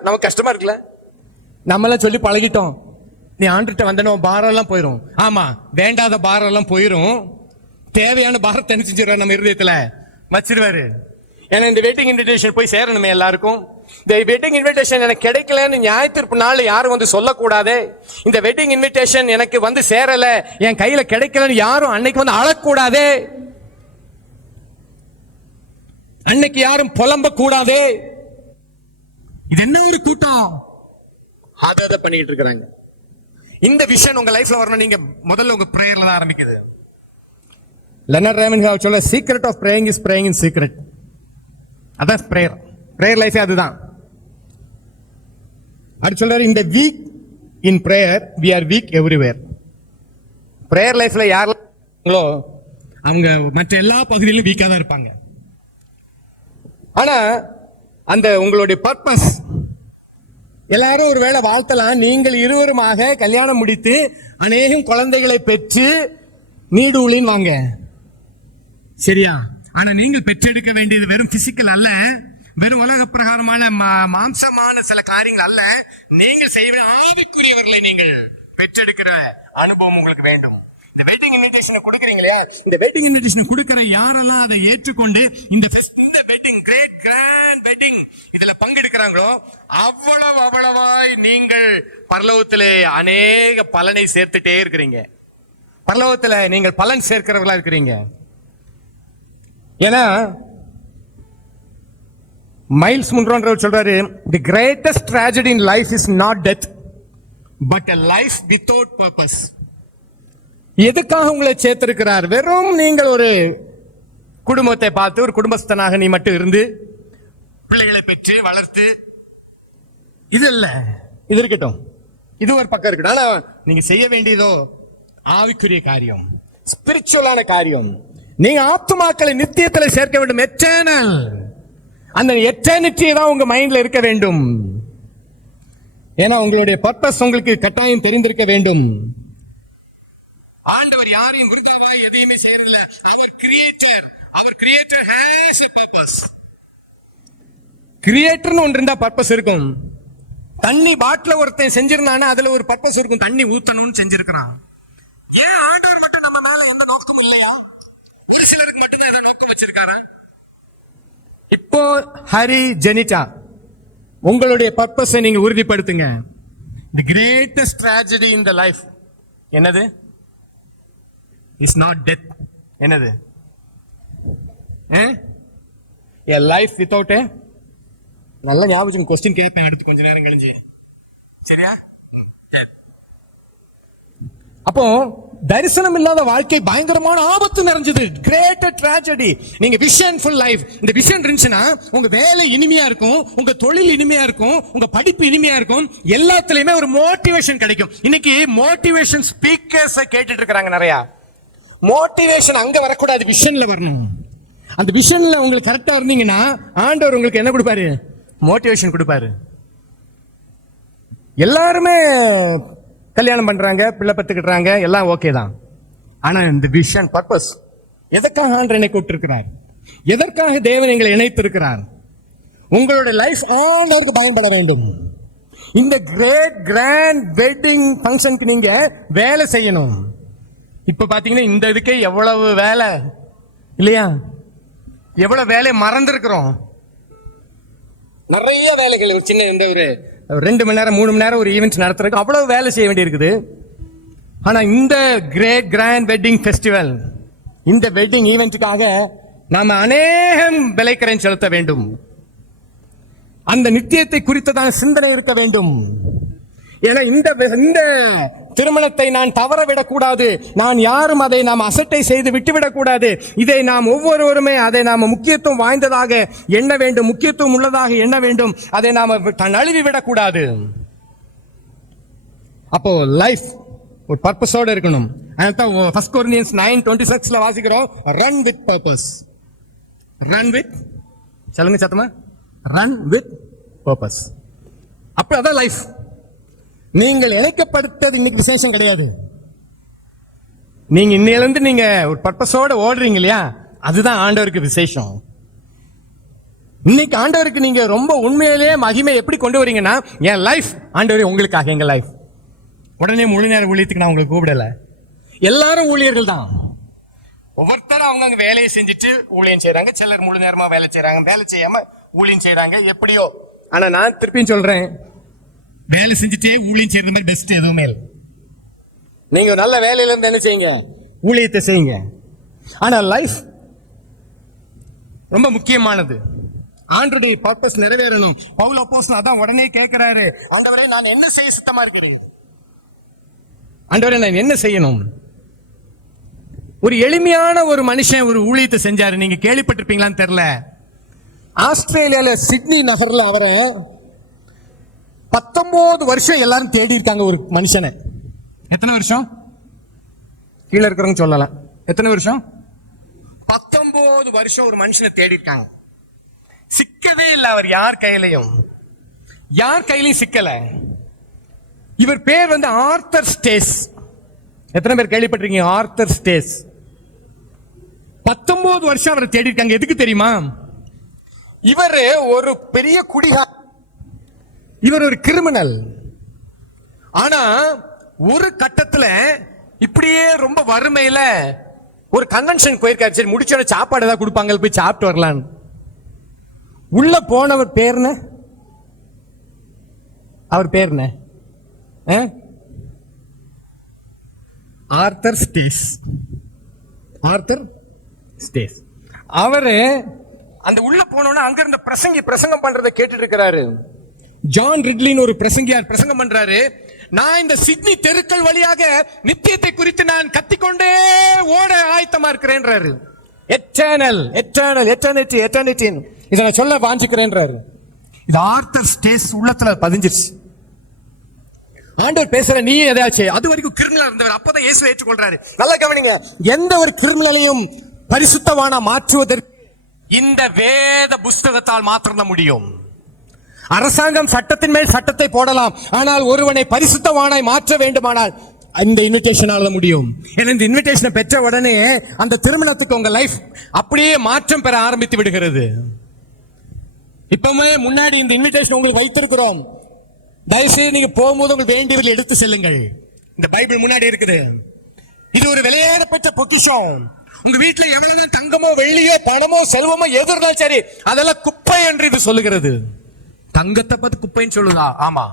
நமக்கு கஷ்டமா இருக்குல்ல, நம்மளாம் சொல்லி பழகிட்டோம். நீ ஆண்டுகிட்ட வந்தனோ பாரம் எல்லாம் போயிரும். ஆமா, வேண்டாத பாரம் எல்லாம் போயிரும். தேவையான பாரத்தை என்ன செஞ்சிருவாரு? நம்ம இருதயத்துல வச்சிருவாரு. ஏன்னா இந்த வெட்டிங் இன்விடேஷன் போய் சேரணுமே எல்லாருக்கும். இந்த வெட்டிங் இன்விடேஷன் எனக்கு கிடைக்கலன்னு ஞாயிற்று நாள் யாரும் வந்து சொல்லக்கூடாது. இந்த வெட்டிங் இன்விடேஷன் எனக்கு வந்து சேரல, என் கையில கிடைக்கலன்னு யாரும் அன்னைக்கு வந்து அழக்கூடாது. அன்னைக்கு யாரும் புலம்ப கூடாது. இது என்ன ஒரு கூட்டம்? அதை பண்ணிட்டு இருக்கிறாங்க. இந்த விஷயம் உங்க லைஃப்ல வரணும். நீங்க முதல்ல உங்க பிரேயர்ல தான் ஆரம்பிக்குது. லெனார்ட் ரேவன் ஹில் சொல்ல, secret of praying is praying in secret. அதான் பிரேயர் லைஃபே அதுதான். அது சொல்றாரு, இந்த week in prayer we are weak everywhere. Prayer லைஃப்ல யாரெல்லாம் அவங்க மற்ற எல்லா பகுதியிலும் வீக்கா தான் இருப்பாங்க. ஆனா அந்த உங்களுடைய பர்பஸ் எல்லாரும் ஒரு வேளை வாழ்த்தலாம். நீங்கள் இருவருமாக கல்யாணம் முடித்து அநேகம் குழந்தைகளை பெற்று நீடூழின் வாங்க, சரியா? ஆனா நீங்கள் பெற்றெடுக்க வேண்டியது வெறும் பிசிக்கல் அல்ல, வெறும் உலக பிரகாரமான மாம்சமான சில காரியங்கள் அல்ல. நீங்கள் செய்ய ஆவிக்குரியவர்களை நீங்கள் பெற்றெடுக்கிற அனுபவம் உங்களுக்கு வேண்டும். இந்த வெட்டிங் இன்விடேஷன் கொடுக்குறீங்களே, இந்த வெட்டிங் இன்விடேஷன் கொடுக்கிற யாரெல்லாம் அதை ஏற்றுக்கொண்டு இந்த வெட்டிங் கிரேட் கிராண்ட் வெட்டிங் இதுல பங்கெடுக்கிறாங்களோ அவ்வளவாய் நீங்கள் பரலோகத்திலே அநேக பலனை சேர்த்துட்டே இருக்கிறீங்க. பரலோகத்துல நீங்கள் பலன் சேர்க்கிறவர்களா இருக்கிறீங்க. ஏன்னா மைல்ஸ் முன்ரோன்றவர் சொல்றாரு, தி greatest tragedy in life is not death but a life without purpose. எதுக்காக உங்களை சேர்த்திருக்கிறார்? வெறும் நீங்கள் ஒரு குடும்பத்தை பார்த்து ஒரு குடும்பஸ்தனாக நீ மட்டும் இருந்து பிள்ளைகளை பெற்று வளர்த்து இது இல்ல, இது இருக்கட்டும், இது ஒரு பக்கம் இருக்கட்டும். ஆனா நீங்க செய்ய வேண்டியதோ ஆவிக்குரிய காரியம், ஸ்பிரிச்சுவலான காரியம். நீங்க ஆத்துமாக்களை நித்தியத்துல சேர்க்க வேண்டும். எட்டர்னல், அந்த எட்டர்னிட்டி தான் உங்க மைண்ட்ல இருக்க வேண்டும். ஏன்னா உங்களுடைய பர்பஸ் உங்களுக்கு கட்டாயம் தெரிந்திருக்க வேண்டும். ஆண்டவர் யாரையும் விருதாவா எதையுமே செய்யறதில்ல. அவர் கிரியேட்டர். அவர் கிரியேட்டர் ஹேஸ் எ பர்பஸ். கிரியேட்டர்னு ஒன்று இருந்தா பர்பஸ் இருக்கும். தண்ணி பாட்டில ஒருத்தன் செஞ்சிருந்தானா அதுல ஒரு பர்பஸ் இருக்கும். தண்ணி ஊத்தணும்னு செஞ்சிருக்கிறான். ஏன் ஆண்டவர் மட்டும் நம்ம மேல எந்த நோக்கமும் இல்லையா? ஒரு சிலருக்கு மட்டும்தான் ஏதாவது நோக்கம் வச்சிருக்காரா? இப்போ ஹரி ஜெனிட்டா, உங்களுடைய பர்பஸை நீங்க உறுதிப்படுத்துங்க. The greatest tragedy in the life என்னது? Is not death. என்னது? a life without a, நல்ல ஞாபகம். கொஸ்டின் கேட்பேன் அடுத்து கொஞ்ச நேரம் கழிஞ்சு, சரியா? அப்போ தரிசனம் இல்லாத வாழ்க்கை பயங்கரமான ஆபத்து நிறைஞ்சது. Greater tragedy. நீங்க விஷன்ஃபுல் லைஃப், இந்த விஷன் இருந்துச்சுன்னா உங்க வேலை இனிமையா இருக்கும், உங்க தொழில் இனிமையா இருக்கும், உங்க படிப்பு இனிமையா இருக்கும், எல்லாத்துலயுமே ஒரு மோட்டிவேஷன் கிடைக்கும். இன்னைக்கு மோட்டிவேஷன் ஸ்பீக்கர்ஸ் கேட்டுட்டு இருக்காங்க நிறைய. மோட்டிவேஷன் அங்க வரக்கூடாது, விஷன்ல வரணும். அந்த விஷன்ல உங்களுக்கு கரெக்டா இருந்தீங்கன்னா ஆண்டவர் உங்களுக்கு என்ன கொடுப்பாரு? மோட்டிவேஷன் கொடுப்பாரு. எல்லாருமே கல்யாணம் பண்றாங்க, பிள்ளை பத்துக்கிட்டாங்க, எல்லாம் ஓகே தான். ஆனா இந்த விஷன், பர்பஸ், எதற்காக ஆண்டவர் என்னை கூப்பிட்டிருக்கிறார்? எதற்காக தேவன் எங்களை இணைத்திருக்கிறார்? உங்களுடைய லைஃப் ஆண்டவருக்கு பயன்பட வேண்டும். இந்த கிரேட் கிராண்ட் வெட்டிங் ஃபங்க்ஷனுக்கு நீங்க வேலை செய்யணும். இப்ப பாத்தீங்கன்னா இந்த இதுக்கே எவ்வளவு வேலை இல்லையா? எவ்வளவு வேலை மறந்துருக்கிறோம். நிறைய வேலைகள். ஒரு சின்ன இந்த ஒரு 2 மணி நேரம் 3 மணி நேரம் ஒரு ஈவெண்ட் நடத்துறதுக்கு அவ்வளவு வேலை செய்ய வேண்டி இருக்குது. ஆனா இந்த கிரேட் கிராண்ட் வெட்டிங் ஃபெஸ்டிவல், இந்த வெட்டிங் ஈவெண்ட்டுக்காக நாம அநேகம் விலைக்கரையும் செலுத்த வேண்டும். அந்த நித்தியத்தை குறித்ததான சிந்தனை இருக்க வேண்டும். ஏன்னா இந்த திருமணத்தை நான் தவறவிடக் கூடாது. நான் யாரும் அதை நாம் அசட்டை செய்து விட்டுவிடக் கூடாது. இதை நாம் ஒவ்வொருவருமே அதை நாம் முக்கியத்துவம் வாய்ந்ததாக எண்ண வேண்டும், முக்கியத்துவம் உள்ளதாக எண்ண வேண்டும். அதை நாம் நழுவி விடக்கூடாது. அப்போ லைஃப் ஒரு பர்பஸோட இருக்கணும். அதான் 1 Corinthians 9:26 வாசிக்கிறோம், run with purpose. Run with, சொல்லுங்க சத்தமா, ரன் வித் பர்பஸ். அப்ப அதான் லைஃப். நீங்கள் இணைக்கப்படுத்தது இன்னைக்கு விசேஷம் கிடையாது. நீங்க இன்னையிலிருந்து நீங்க ஒரு பர்பஸோட ஓடுறீங்க இல்லையா, அதுதான் ஆண்டவருக்கு விசேஷம். இன்னைக்கு ஆண்டவருக்கு நீங்க ரொம்ப உண்மையிலேயே மகிமை எப்படி கொண்டு வரீங்கன்னா, என் லைஃப் ஆண்டவரே உங்களுக்காக, எங்க லைஃப். உடனே முழு நேர ஊழியத்துக்கு நான் உங்களுக்கு கூப்பிடல. எல்லாரும் ஊழியர்கள் தான். ஒவ்வொருத்தரும் அவங்க வேலையை செஞ்சுட்டு ஊழியம் செய்யறாங்க. சிலர் முழு நேரமா வேலை செய்யறாங்க, வேலை செய்யாம ஊழியம் செய்யறாங்க, எப்படியோ. ஆனா நான் திருப்பியும் சொல்றேன், வேலை செஞ்சுட்டே ஊழியம் செய்யற மாதிரி பெஸ்ட் எதுவுமே இல்லை. நீங்க நல்ல வேலையில இருந்து என்ன செய்யுங்க? ஊழியத்தை செய்யுங்க. ஆனா லைஃப் ரொம்ப முக்கியமானது. ஆண்டவருடைய பர்பஸ் நிறைவேறணும். பவுல் அப்போஸ்தலன் அதான் உடனே கேட்கிறாரு, ஆண்டவரே நான் என்ன செய்ய சுத்தமா இருக்கிறேன்? ஆண்டவரே நான் என்ன செய்யணும்? ஒரு எளிமையான ஒரு மனுஷன் ஒரு ஊழியத்தை செஞ்சாரு. நீங்க கேள்விப்பட்டிருப்பீங்களான்னு தெரியல. ஆஸ்திரேலியால சிட்னி நகர்ல அவரை 19 வருஷம் எல்லாரும் தேடி இருக்காங்க ஒரு மனுஷனை. எத்தனை வருஷம்? கீழே இருக்கிறவங்க சொல்லலாம். எத்தனை வருஷம்? 19 வருஷம் ஒரு மனுஷனை தேடி இருக்காங்க. சிக்கவே இல்லை அவர் யார் கையிலையும். யார் கையிலையும் சிக்கல. இவர் பேர் வந்து ஆர்தர் ஸ்டேஸ். எத்தனை பேர் கேள்விப்பட்டிருக்கீங்க ஆர்தர் ஸ்டேஸ்? 19 வருஷம் அவரை தேடி இருக்காங்க. எதுக்கு தெரியுமா? இவர் ஒரு பெரிய குடிகாரர், இவர் ஒரு கிரிமினல். ஆனா ஒரு கட்டத்துல இப்படியே ரொம்ப வறுமையில ஒரு கன்வென்ஷன் போயிருக்காரு. சரி முடிச்சோட சாப்பாடு ஏதாவது கொடுப்பாங்க, போய் சாப்பிட்டு வரலான்னு உள்ள போனவர் பேர் என்ன? அவர் பேர் என்ன? Arthur stay. Arthur stay. அவரு அந்த உள்ள போனோன்னா அங்க இருந்த பிரசங்கம் பண்றதை கேட்டுட்டு இருக்கிறாரு. ஜான் ரிட்லின்னு ஒரு பிரசங்கியார் பிரசங்கம் பண்றாரு. நான் இந்த சிட்னி தெருக்கள் வழியாக நித்தியத்தை குறித்து நான் கத்திக்கொண்டே ஓட ஆயத்தமா இருக்கிறேன்றாரு. எட்டர்னல், எட்டர்னல், எட்டர்னிட்டி, எட்டர்னிட்டி, இதை நான் சொல்ல வாஞ்சிக்கிறேன்றாரு. இது ஆர்தர் ஸ்டேஸ் உள்ளத்துல பதிஞ்சிருச்சு. ஆண்டவர் பேசுற நீ எதாச்சும் அது வரைக்கும் கிரிமினல் இருந்தவர், அப்பதான் இயேசு ஏற்றுக்கொள்றாரு. நல்லா கவனிங்க, எந்த ஒரு கிரிமினலையும் பரிசுத்தவானா மாற்றுவதற்கு இந்த வேத புஸ்தகத்தால் மாத்திரம் முடியும். அரசாங்கம் சட்டத்தின் மேல் சட்டத்தை போடலாம், ஆனால் ஒருவனை பரிசுத்தவானாய் மாற்ற வேண்டுமானால் இந்த இன்விடேஷனால முடியும். இந்த இன்விடேஷனை பெற்ற உடனே அந்த திருமணத்துக்கு உங்க லைஃப் அப்படியே மாற்றம் பெற ஆரம்பித்து விடுகிறது. இப்பவுமே முன்னாடி இந்த இன்விடேஷன் உங்களுக்கு வைத்திருக்கிறோம். தயவுசெய்து நீங்க போகும்போது உங்களுக்கு வேண்டியவர்கள் எடுத்து செல்லுங்கள். இந்த பைபிள் முன்னாடி இருக்குது. இது ஒரு விலையேறப்பட்ட பொக்கிஷம். உங்க வீட்டுல எவ்வளவுதான் தங்கமோ வெள்ளியோ பணமோ செல்வமோ எது இருந்தாலும் சரி, அதெல்லாம் குப்பை என்று இது சொல்லுகிறது. தங்கத்தை பார்த்து குப்பைன்னு சொல்லுதா? ஆமா,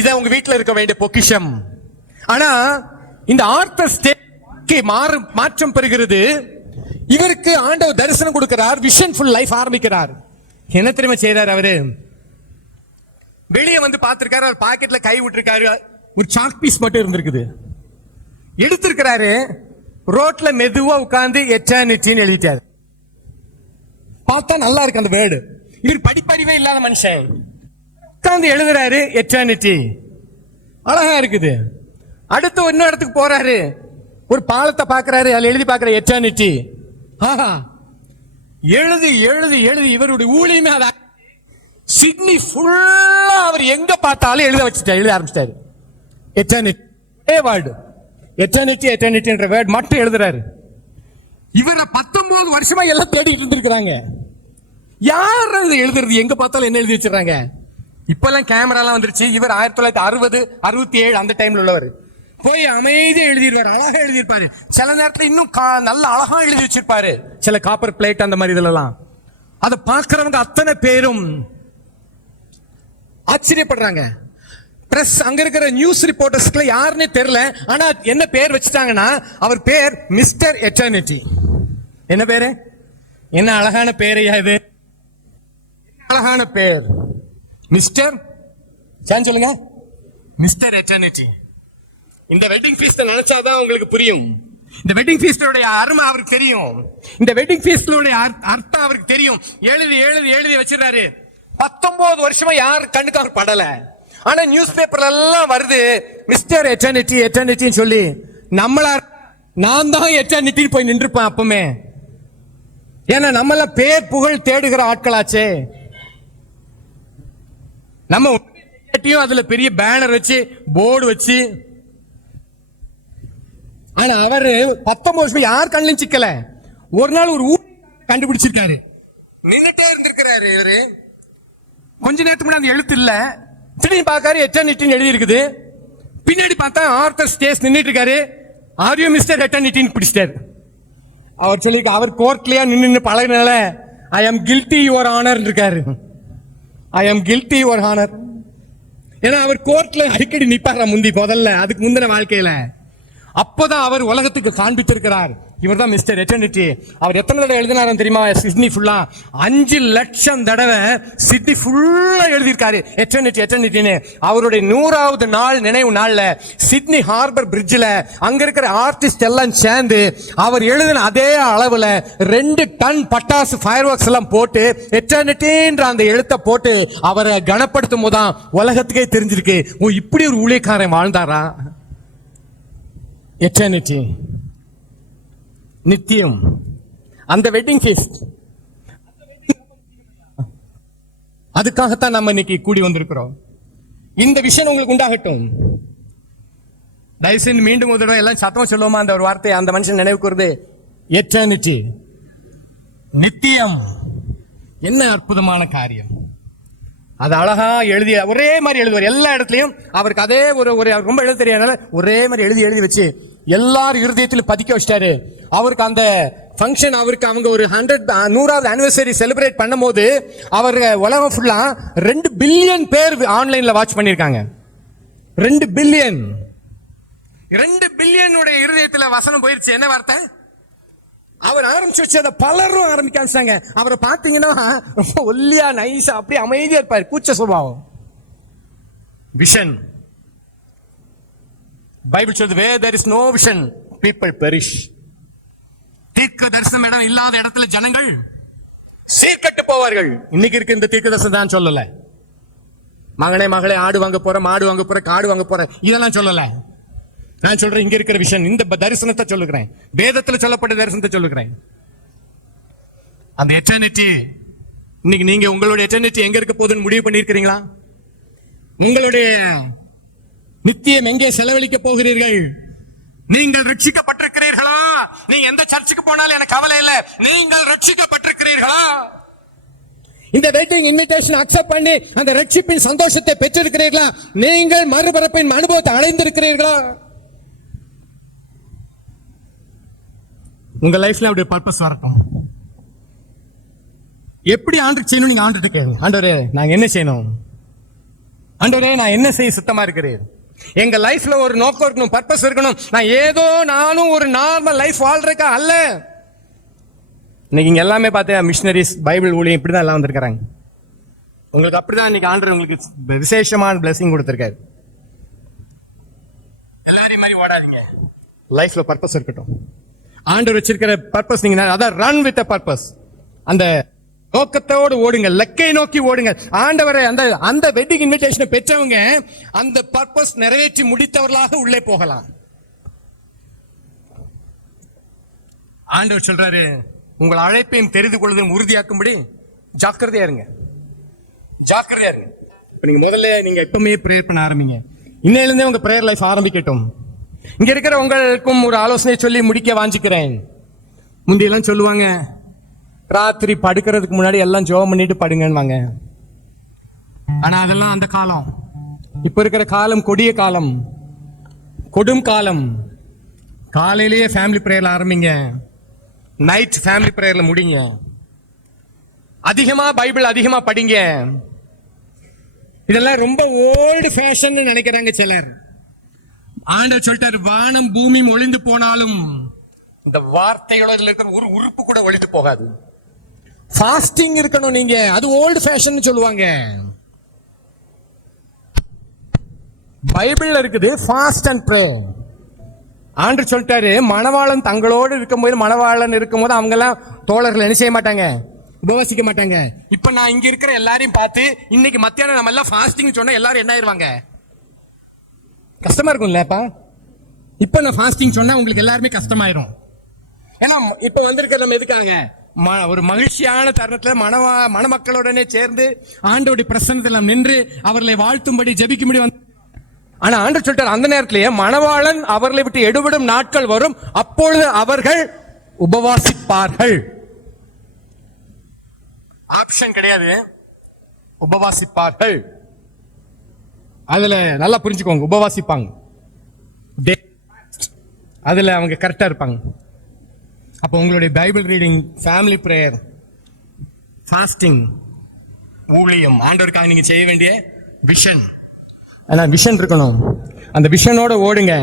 இத உங்க வீட்டுல இருக்க வேண்டிய பொக்கிஷம். ஆனா இந்த ஆர்த்தர் ஸ்டேட்க்கு மாற்றம் பெறுகிறது. இவருக்கு ஆண்டவர் தரிசனம் கொடுக்கிறார், விஷன் ஃபுல் லைஃப் ஆரம்பிக்கிறார். என்ன தெரியுமா செய்யறாரு? அவரு வெளியே வந்து பார்த்திருக்காரு, அவர் பாக்கெட்ல கை விட்டுருக்காரு, ஒரு சாக் பீஸ் மட்டும் இருந்திருக்குது. எடுத்திருக்கிறாரு, ரோட்ல மெதுவா உட்கார்ந்து எட்டர்னிட்டின்னு எழுதிட்டாரு. பார்த்தா நல்லா இருக்கு அந்த வேர்டு. இவர் படிப்பறிவே இல்லாத மனுஷன் உட்கார்ந்து எழுதுறாரு எட்டர்னிட்டி, அழகா இருக்குது. அடுத்து இன்னொரு இடத்துக்கு போறாரு, ஒரு பாலத்தை பாக்குறாரு, அதுல எழுதி பாக்குற எட்டர்னிட்டி. எழுதி எழுதி எழுதி இவருடைய ஊழியமே அதை சிட்னி ஃபுல்லா அவர் எங்க பார்த்தாலும் எழுத ஆரம்பிச்சிட்டாரு. எட்டர்னிட்டி வேர்டு, எட்டர்னிட்டி எட்டர்னிட்டி என்ற வேர்டு மட்டும் எழுதுறாரு. இவரை 19 வருஷமா எல்லாம் தேடிட்டு இருந்திருக்கிறாங்க. யார் எழுதுறது? எங்க பார்த்தாலும் என்ன எழுதி வச்சிடறாங்க. இப்பெல்லாம் கேமராலாம் வந்துருச்சு. இவர் 1960 67 அந்த டைம்ல உள்ளவர். போய் அமைதியா எழுதிடுவார், அழகா எழுதியிருப்பாரு. சில நேரத்துல இன்னும் நல்ல அழகா எழுதி வச்சிருப்பாரு, சில காப்பர் பிளேட் அந்த மாதிரி இதெல்லாம். அதை பார்க்கிறவங்க அத்தனை பேரும் ஆச்சரியப்படுறாங்க. பிரஸ் அங்க இருக்கிற நியூஸ் ரிப்போர்ட்டர்ஸ்க்கு யாருன்னே தெரியல. ஆனா என்ன பேர் வச்சுட்டாங்கன்னா, அவர் பேர் மிஸ்டர் எட்டர்னிட்டி. என்ன பேரு? என்ன அழகான பேரையா இது, அழகான பேர். மிஸ்டர் சொல்லுங்க, மிஸ்டர் எட்டர்னிட்டி. இந்த வெட்டிங் ஃபீஸ்ட் நினைச்சாதான் உங்களுக்கு புரியும். இந்த வெட்டிங் ஃபீஸ்டோட அருமை அவருக்கு தெரியும். இந்த வெட்டிங் ஃபீஸ்டோட அர்த்தம் அவருக்கு தெரியும். எழுதி எழுதி எழுதி வச்சிருக்காரு. 19 வருஷமா யார் கண்ணுக்கு அவர் படல. ஆனா நியூஸ் பேப்பர்ல எல்லாம் வருது மிஸ்டர் எட்டர்னிட்டி எட்டர்னிட்டின்னு சொல்லி. நம்மள நான் தான் எட்டர்னிட்டி போய் நின்றுப்பேன் அப்பவுமே. ஏன்னா நம்மளாம் பேர் புகழ் தேடுகிற ஆட்களாச்சே. நம்ம அதுல பெரிய பேனர் வச்சு போர்டு வச்சு. ஆனா அவரு 19 வருஷம் யார் கண்ணிலும் சிக்கல. ஒரு நாள் ஒரு ஊர் கண்டுபிடிச்சிருக்காரு, நின்னுட்டே இருந்திருக்கிறாரு. இவரு கொஞ்ச நேரத்துக்கு முன்னாடி அந்த எழுத்து இல்ல, திடீர்னு பார்க்காரு எட்டர்னிட்டின்னு எழுதி இருக்குது. பின்னாடி பார்த்தா ஆர்த்தர் ஸ்டேஸ் நின்னுட்டு இருக்காரு. ஆர் யூ மிஸ்டர் எட்டர்னிட்டின்னு பிடிச்சிட்டாரு. அவர் சொல்லி அவர் கோர்ட்லயா நின்று பழகினால ஐ ஆம் கில்ட்டி யுவர் ஆனர் இருக்காரு. ஐ ஆம் கில்ட்டி யுவர் ஆனர். ஏன்னா அவர் கோர்ட்ல அடிக்கடி நிப்பாரா முதல்ல அதுக்கு முந்தின வாழ்க்கையில. அப்பதான் அவர் உலகத்துக்கு காண்பித்திருக்கிறார், இவர் தான் மிஸ்டர் எட்டர்னிட்டி. அவர் எத்தனை தடவை எழுதினாரு தெரியுமா? சிட்னி ஃபுல்லா 5 லட்சம் தடவை சிட்னி ஃபுல்லா எழுதியிருக்காரு எட்டர்னிட்டி எட்டர்னிட்டின்னு. அவருடைய 100வது நாள் நினைவு நாள்ல சிட்னி ஹார்பர் பிரிட்ஜில் அங்க இருக்கிற ஆர்டிஸ்ட் எல்லாம் சேர்ந்து அவர் எழுதின அதே அளவுல 2 டன் பட்டாசு ஃபயர் ஒர்க்ஸ் எல்லாம் போட்டு எட்டர்னிட்டின்ற அந்த எழுத்தை போட்டு அவரை கனப்படுத்தும் போதுதான் உலகத்துக்கே தெரிஞ்சிருக்கு, ஓ இப்படி ஒரு ஊழியக்காரன் வாழ்ந்தாரா. எட்டர்னிட்டி, நித்தியம். அந்த வெட்டிங் ஃபீஸ்ட், அதுக்காகத்தான் நம்ம இன்னைக்கு கூடி வந்திருக்கிறோம். இந்த விஷயம் உங்களுக்கு உண்டாகட்டும். தயவுசெய்து மீண்டும் ஒரு தடவை எல்லாம் சத்தமா சொல்லுவோமா அந்த ஒரு வார்த்தை? அந்த மனுஷன் நினைவு கூறுது, எட்டர்னிட்டி, நித்தியம். என்ன அற்புதமான காரியம். அது அழகா எழுதி ஒரே மாதிரி எழுதுவார் எல்லா இடத்துலயும். அவருக்கு அதே ஒரு ரொம்ப எழுத தெரியாதனால ஒரே மாதிரி எழுதி எழுதி வச்சு எல்லாரும் இருதயத்தில் பதிக்க வச்சிட்டாரு. அவருக்கு அந்த ஃபங்க்ஷன், அவருக்கு அவங்க ஒரு 100வது ஆனிவர்சரி செலிப்ரேட் பண்ணும் போது அவர் உலகம் ஃபுல்லா 2 பில்லியன் பேர் ஆன்லைன்ல வாட்ச் பண்ணிருக்காங்க. 2 பில்லியன். 2 பில்லியனுடைய இருதயத்தில் வசனம் போயிருச்சு. என்ன வார்த்தை? அவர் ஆரம்பிச்சு வச்சத பலரும் ஆரம்பிக்க ஆரம்பிச்சாங்க. அவரை பாத்தீங்கன்னா ரொம்ப ஒல்லியா நைஸா அப்படியே அமைதியா இருப்பாரு, கூச்ச சுபாவம். விஷன், பைபிள் சொல்லுது, where there is no vision people perish. தீர்க்க தரிசனம் இடம் இல்லாத இடத்துல ஜனங்கள் சீர்கெட்டு போவார்கள். இன்னைக்கு இருக்கு இந்த தீர்க்க தரிசனம் தான் சொல்லல. மகனே மகளே ஆடு வாங்க போற, மாடு வாங்க போற, காடு வாங்க போற, இதெல்லாம் சொல்லல. நான் சொல்றேன் இங்க இருக்கிற விஷயம், இந்த தரிசனத்தை சொல்லுகிறேன், வேதத்துல சொல்லப்பட்ட தரிசனத்தை சொல்லுகிறேன். அந்த எட்டர்னிட்டி, இன்னைக்கு நீங்க உங்களுடைய எட்டர்னிட்டி எங்க இருக்க போகுதுன்னு முடிவு பண்ணிருக்கிறீங்களா? உங்களுடைய நித்தியம் எங்கே செலவழிக்க போகிறீர்கள்? நீங்கள் ரட்சிக்கப்பட்டிருக்கிறீர்களா? நீங்க எந்த சர்ச்சுக்கு போனாலும் எனக்கு கவலை இல்லை, நீங்கள் ரட்சிக்கப்பட்டிருக்கிறீர்களா? இந்த வெட்டிங் இன்விடேஷன் அக்செப்ட் பண்ணி அந்த ரட்சிப்பின் சந்தோஷத்தை பெற்றிருக்கிறீர்களா? நீங்கள் மறுபிறப்பின் அனுபவத்தை அடைந்திருக்கிறீர்களா? உங்க லைஃப்ல அப்படி பர்பஸ் வரட்டும். எப்படி ஆண்டு செய்யணும் நீங்க ஆண்டு கேளுங்க. ஆண்டவரே நாங்க என்ன செய்யணும்? ஆண்டவரே நான் என்ன செய்ய சுத்தமா இருக்கிறேன்? எங்க லைஃப்ல ஒரு நோக்கம் இருக்கணும், பர்பஸ் இருக்கணும். நான் ஏதோ நானும் ஒரு நார்மல் லைஃப் வாழ்றேக்கா அல்ல. இன்னைக்கு இங்க எல்லாமே பார்த்தேன் மிஷனரிஸ், பைபிள் ஊழியம் இப்படிதான் எல்லாம் வந்திருக்காங்க. உங்களுக்கு அப்படிதான் இன்னைக்கு ஆண்டவர் உங்களுக்கு விசேஷமான பிளெஸிங் கொடுத்திருக்காரு. எல்லாரையும் மாதிரி ஓடாதீங்க, லைஃப்ல பர்பஸ் இருக்கட்டும். ஆண்டவர் வச்சிருக்கிற பர்பஸ் நீங்க அதான் ரன் வித் பர்பஸ், அந்த நோக்கத்தோடு ஓடுங்க, லக்கை நோக்கி ஓடுங்க. ஆண்டவரை அந்த வெட்டிங் இன்விடேஷனை பெற்றவங்க அந்த பர்பஸ் நிறைவேற்றி முடித்தவர்களாக உள்ளே போகலாம். ஆண்டவர் சொல்றாரு, உங்கள் அழைப்பையும் தெரிந்து கொள்வதும் உறுதியாக்கும்படி ஜாக்கிரதையா இருங்க, ஜாக்கிரதையா இருங்க. நீங்க முதல்ல நீங்க எப்பவுமே பிரேயர் பண்ண ஆரம்பிங்க. இன்னையிலிருந்தே உங்க பிரேயர் லைஃப் ஆரம்பிக்கட்டும். இங்க இருக்கிற உங்களுக்கும் ஒரு ஆலோசனை சொல்லி முடிக்க வாஞ்சிக்கிறேன். முந்தியெல்லாம் சொல்லுவாங்க, ராத்திரி படுக்கிறதுக்கு முன்னாடி எல்லாம் ஜெபம் பண்ணிட்டு படுங்கன்னு. ஆனா அதெல்லாம் அந்த காலம். இப்ப இருக்கிற காலம் கொடிய காலம், கொடும் காலம். காலையிலேயே ஃபேமிலி பிரேயர்ல ஆரம்பிங்க, நைட் ஃபேமிலி பிரேயர்ல முடிங்க. அதிகமா பைபிள் அதிகமா படிங்க. இதெல்லாம் ரொம்ப ஓல்டு ஃபேஷன் நினைக்கிறாங்க சிலர். ஆண்டவர் சொல்லிட்டாரு, வானம் பூமி ஒளிந்து போனாலும் இந்த வார்த்தைகளோட இருக்கிற ஒரு உறுப்பு கூட ஒளிந்து போகாது. ஃபாஸ்டிங் இருக்கணும் நீங்க, அது ஓல்டு ஃபேஷன் சொல்லுவாங்க. பைபிள்ல இருக்குது ஃபாஸ்ட் அண்ட் ப்ரே. ஆண்டவர் சொல்லிட்டாரு, மணவாளன் தங்களோடு இருக்கும்போது, மணவாளன் இருக்கும்போது அவங்க எல்லாம் தோழர்கள் என்ன செய்ய மாட்டாங்க, உபவாசிக்க மாட்டாங்க. இப்ப நான் இங்க இருக்கிற எல்லாரையும் பார்த்து இன்னைக்கு மத்தியானம் நம்ம எல்லாம் ஃபாஸ்டிங் சொன்னா எல்லாரும் என்ன ஆயிருவாங்க? கஷ்டமா இருக்கும்லப்பா. இப்ப நான் ஃபாஸ்டிங் சொன்னா உங்களுக்கு எல்லாருமே கஷ்டமாயிரும். ஏன்னா இப்ப வந்திருக்கிற நம்ம எதுக்காக, ஒரு மகிழ்ச்சியான தருணத்துல மணமக்களுடனே சேர்ந்து ஆண்டவருடைய பிரசன்னத்தில் நாம் நின்று அவர்களை வாழ்த்தும்படி ஜெபிக்கும்படி வந்து. ஆனா ஆண்டவர் சொல்லிட்டார், அந்த நேரத்திலேயே மணவாளன் அவர்களை விட்டு எடுபடும் நாட்கள் வரும், அப்பொழுது அவர்கள் உபவாசிப்பார்கள். ஆப்ஷன் கிடையாது, உபவாசிப்பார்கள். அதுல நல்லா புரிஞ்சுக்கோங்க, உபவாசிப்பாங்க, அதுல அவங்க கரெக்டா இருப்பாங்க. அப்போ உங்களுடைய Bible reading, family prayer, fasting, ஊழியம், ஆண்டவருக்காக நீங்க செய்ய வேண்டிய விஷன். ஆனா விஷன் இருக்கணும், அந்த விஷனோட ஓடுங்க.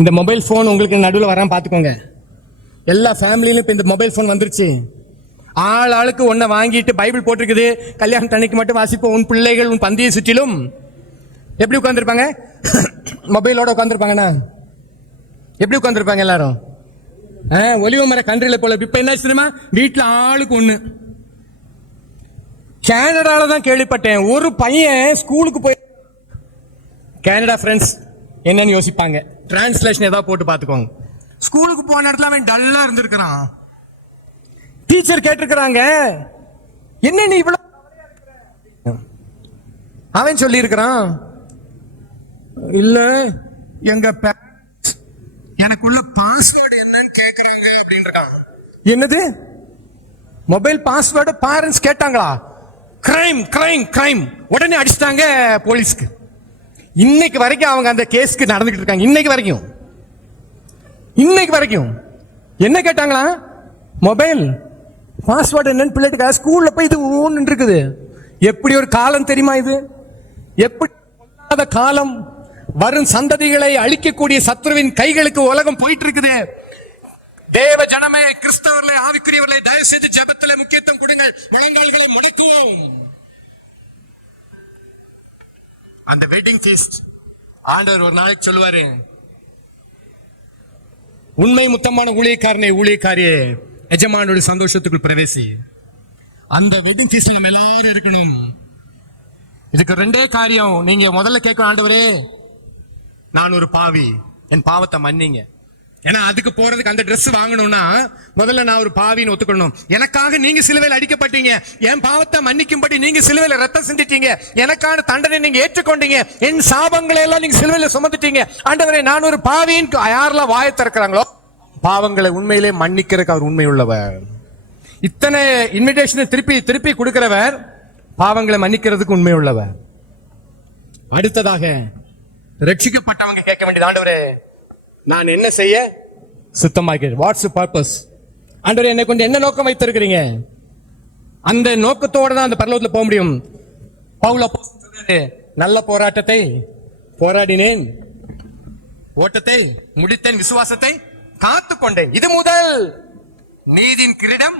இந்த மொபைல் போன் உங்களுக்கு நடுவில் வராம பாத்துக்கோங்க. எல்லா ஃபேமிலியிலும் இப்ப இந்த மொபைல் போன் வந்துருச்சு. ஆளுக்கு ஒன்ன வாங்கிட்டு பைபிள் போட்டிருக்குது, கல்யாணம் அன்னைக்கு மட்டும் வாசிப்போம், உன் பிள்ளைகள் உன் பந்தியை சுற்றிலும். எப்படி உட்கார்ந்துருப்பாங்க? மொபைலோட உட்கார்ந்துருப்பாங்கண்ணா. எப்படி உட்கார்ந்துருப்பாங்க எல்லாரும்? ஒலிவ மர கன்றில போல. இப்ப என்ன தெரியுமா, வீட்டுல ஆளுக்கு ஒண்ணு. கனடால தான் கேள்விப்பட்டேன், ஒரு பையன் ஸ்கூலுக்கு போய், கனடா ஃப்ரெண்ட்ஸ் என்னன்னு யோசிப்பாங்க, டிரான்ஸ்லேஷன் ஏதாவது போட்டு பாத்துக்கோங்க. ஸ்கூலுக்கு போன இடத்துல அவன் டல்லா இருந்திருக்கிறான். டீச்சர் கேட்டிருக்கிறாங்க, என்ன நீ இவ்வளவு, அவன் சொல்லி இருக்கிறான், இல்ல எங்க எனக்குள்ள பாஸ்வேர்டு என்னன்னு கேக்குறாங்க அப்படின்றான். என்னது, மொபைல் பாஸ்வேர்டு பேரண்ட்ஸ் கேட்டாங்களா? கிரைம் கிரைம் கிரைம், உடனே அடிச்சிட்டாங்க போலீஸ்க்கு. இன்னைக்கு வரைக்கும் அவங்க அந்த கேஸ்க்கு நடந்துகிட்டு இருக்காங்க. இன்னைக்கு வரைக்கும் என்ன கேட்டாங்களா? மொபைல் பாஸ்வேர்டு என்னன்னு பிள்ளைக்கு ஸ்கூல்ல போய் இது ஒன்று இருக்குது. எப்படி ஒரு காலம் தெரியுமா இது? எப்படி காலம், வரும் சந்ததிகளை அழிக்கக்கூடிய சத்ருவின் கைகளுக்கு உலகம் போயிட்டு இருக்குது. தேவ ஜனமே, கிறிஸ்தவர்களே, ஆவிக்குரியவர்களே, தயவு செய்து ஜெபத்திலே முக்கியத்துவம் கொடுங்கள். முழங்கால்களை முடக்குவோம். அந்த வெட்டிங் ஃபீஸ்ட் ஆண்டவர் ஒரு நாளைக்கு சொல்லுவாரு, உண்மை முத்தமான ஊழியக்காரனே, ஊழியக்காரியே, எஜமானுடைய சந்தோஷத்துக்குள் பிரவேசி. அந்த வெட்டிங் ஃபீஸ்ட்ல நம்ம எல்லாரும் இருக்கணும். இதுக்கு ரெண்டே காரியம். நீங்க முதல்ல கேட்க, ஆண்டவரே நான் ஒரு பாவி, என் பாவத்தை மன்னிங்க. ஏன்னா அதுக்கு போறதுக்கு அந்த Dress வாங்கணும்னா முதல்ல நான் ஒரு பாவின்னு ஒத்துக்கணும். எனக்காக நீங்க சிலுவையில் அடிக்கப்பட்டீங்க, என் பாவத்தை மன்னிக்கும்படி நீங்க சிலுவையில் ரத்தம் சிந்திட்டீங்க, எனக்கான தண்டனை நீங்க ஏற்றுக்கொண்டீங்க, என் சாபங்களை எல்லாம் நீங்க சிலுவையில் சுமந்துட்டீங்க. ஆண்டவரே நான் ஒரு பாவின்னு யாரெல்லாம் வாயை திறக்கிறாங்களோ பாவங்களை உண்மையிலே மன்னிக்கிறதுக்கு அவர் உண்மை உள்ளவர். இத்தனை இன்விடேஷனை திருப்பி திருப்பி கொடுக்கிறவர் பாவங்களை மன்னிக்கிறதுக்கு உண்மை உள்ளவர். அடுத்ததாக ரட்சிக்கப்பட்டவங்க கேட்க வேண்டியது, ஆண்டவரே நான் என்ன செய்ய சுத்தமாக்கிறேன்? Watts purpose? ஆண்டவரே என்னை கொண்டு என்ன நோக்கம் வைத்திருக்கிறீங்க? அந்த நோக்கத்தோட தான் அந்த பரலோகத்துல போக முடியும். பவுல் அப்போஸ்தலன் சொல்றாரு, நல்ல போராட்டத்தை போராடினேன், ஓட்டத்தை முடித்தேன், விசுவாசத்தை காத்து கொண்டேன். இது முதல் நீதியின் கிரீடம்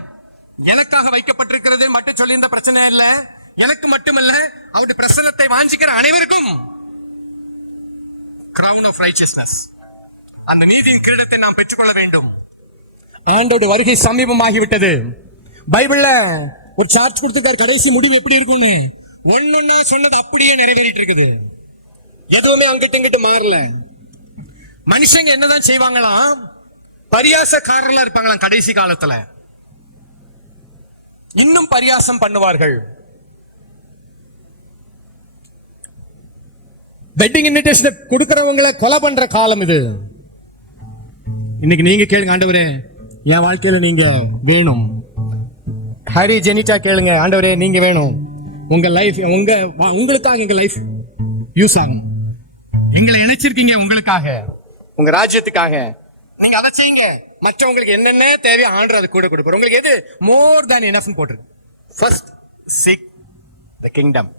எனக்காக வைக்கப்பட்டிருக்கிறது மட்டும் சொல்லி இந்த பிரச்சனை இல்ல. எனக்கு மட்டுமல்ல, அவருடைய பிரசன்னத்தை வாஞ்சிக்கிற அனைவருக்கும் crown of righteousness, அந்த நீதியின் கிரீடத்தை நாம் பெற்றுக்கொள்ள வேண்டும். ஆண்டோட வருகை சமீபமாகிவிட்டது. பைபிள்ல ஒரு சார்ட் கொடுத்திருக்காரு, கடைசி முடிவு எப்படி இருக்கும்னு. ஒன்னொன்னா சொன்னது அப்படியே நிறைவேறிட்டு இருக்குது. எதுவுமே அங்கிட்டு இங்கிட்டு மாறல. மனுஷங்க என்னதான் செய்வாங்களாம், பரியாசக்காரர்களா இருப்பாங்களாம். கடைசி காலத்துல இன்னும் பரியாசம் பண்ணுவார்கள். வெட்டிங் இன்விடேஷன் கொடுக்கிறவங்களை கொலை பண்ற காலம் இது. இன்னைக்கு நீங்க கேளுங்க, ஆண்டவரே என் வாழ்க்கையில நீங்க வேணும். ஹரி ஜெனிட்டா கேளுங்க, ஆண்டவரே நீங்க வேணும். உங்க லைஃப் உங்களுக்காக எங்க லைஃப் யூஸ் ஆகும். எங்களை இணைச்சிருக்கீங்க உங்களுக்காக, உங்க ராஜ்யத்துக்காக. நீங்க அதை செய்யுங்க. மற்றவங்களுக்கு என்னென்ன தேவையோ ஆண்டவர் அது கூட கொடுப்பார். உங்களுக்கு எது மோர் தேன் எனஃப்னு போட்டுருக்கு. First seek the kingdom.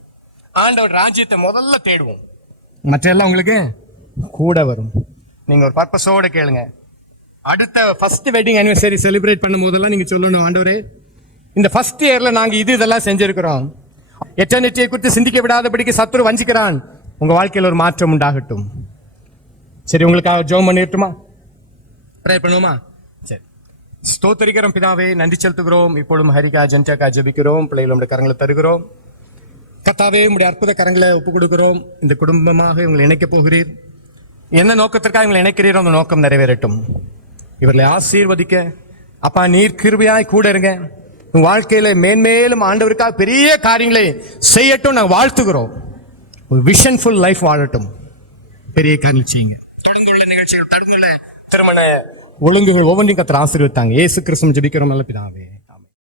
ஆண்டவர் ராஜ்யத்தை முதல்ல தேடுவோம், மற்ற எல்லாம் உங்களுக்கு கூட வரும். நீங்க ஒரு பர்பஸோட கேளுங்க. அடுத்த ஃபர்ஸ்ட் வெட்டிங் ஆனிவர்சரி செலிப்ரேட் பண்ணும் போதெல்லாம் நீங்க சொல்லணும், ஆண்டவரே இந்த ஃபர்ஸ்ட் இயர்ல நாங்க இதெல்லாம் செஞ்சிருக்கிறோம். எட்டர்னிட்டியை குறித்து சிந்திக்க விடாதபடிக்கு சத்துரு வஞ்சிக்கிறான். உங்க வாழ்க்கையில் ஒரு மாற்றம் உண்டாகட்டும். சரி, உங்களுக்காக ஜெபம் பண்ணிட்டுமா? ட்ரை பண்ணுவோமா? சரி. ஸ்தோத்திரிக்கிறோம் பிதாவே, நன்றி செலுத்துகிறோம். இப்பொழுதும் ஹரிகா ஜென்டாக்கா ஜெபிக்கிறோம். பிள்ளைகளுடைய கரங்களை தருகிறோம். கர்த்தாவே, உங்களுடைய அற்புத கரங்களை ஒப்புக் கொடுக்கிறோம். இந்த குடும்பமாக உங்களை இணைக்க போகிறீர். என்ன நோக்கத்திற்காக உங்களை இணைக்கிறீரோ அந்த நோக்கம் நிறைவேறட்டும். இவர்களை ஆசீர்வதிக்க அப்பா நீர் கிருபையாய் கூட இருங்க. உங்க வாழ்க்கையில மேன்மேலும் ஆண்டவருக்காக பெரிய காரியங்களை செய்யட்டும். நாங்கள் வாழ்த்துகிறோம். ஒரு விஷன்ஃபுல் லைஃப் வாழட்டும். பெரிய காரியம் செய்யுங்க. தொடர்ந்துள்ள நிகழ்ச்சிகள், தொடர்ந்துள்ள திருமண ஒழுங்குகள் ஒவ்வொன்றையும் கர்த்தர் ஆசீர்வதித்தாங்க. இயேசு கிறிஸ்துவின் ஜெபிக்கிறோம் நல்ல பிதாவே.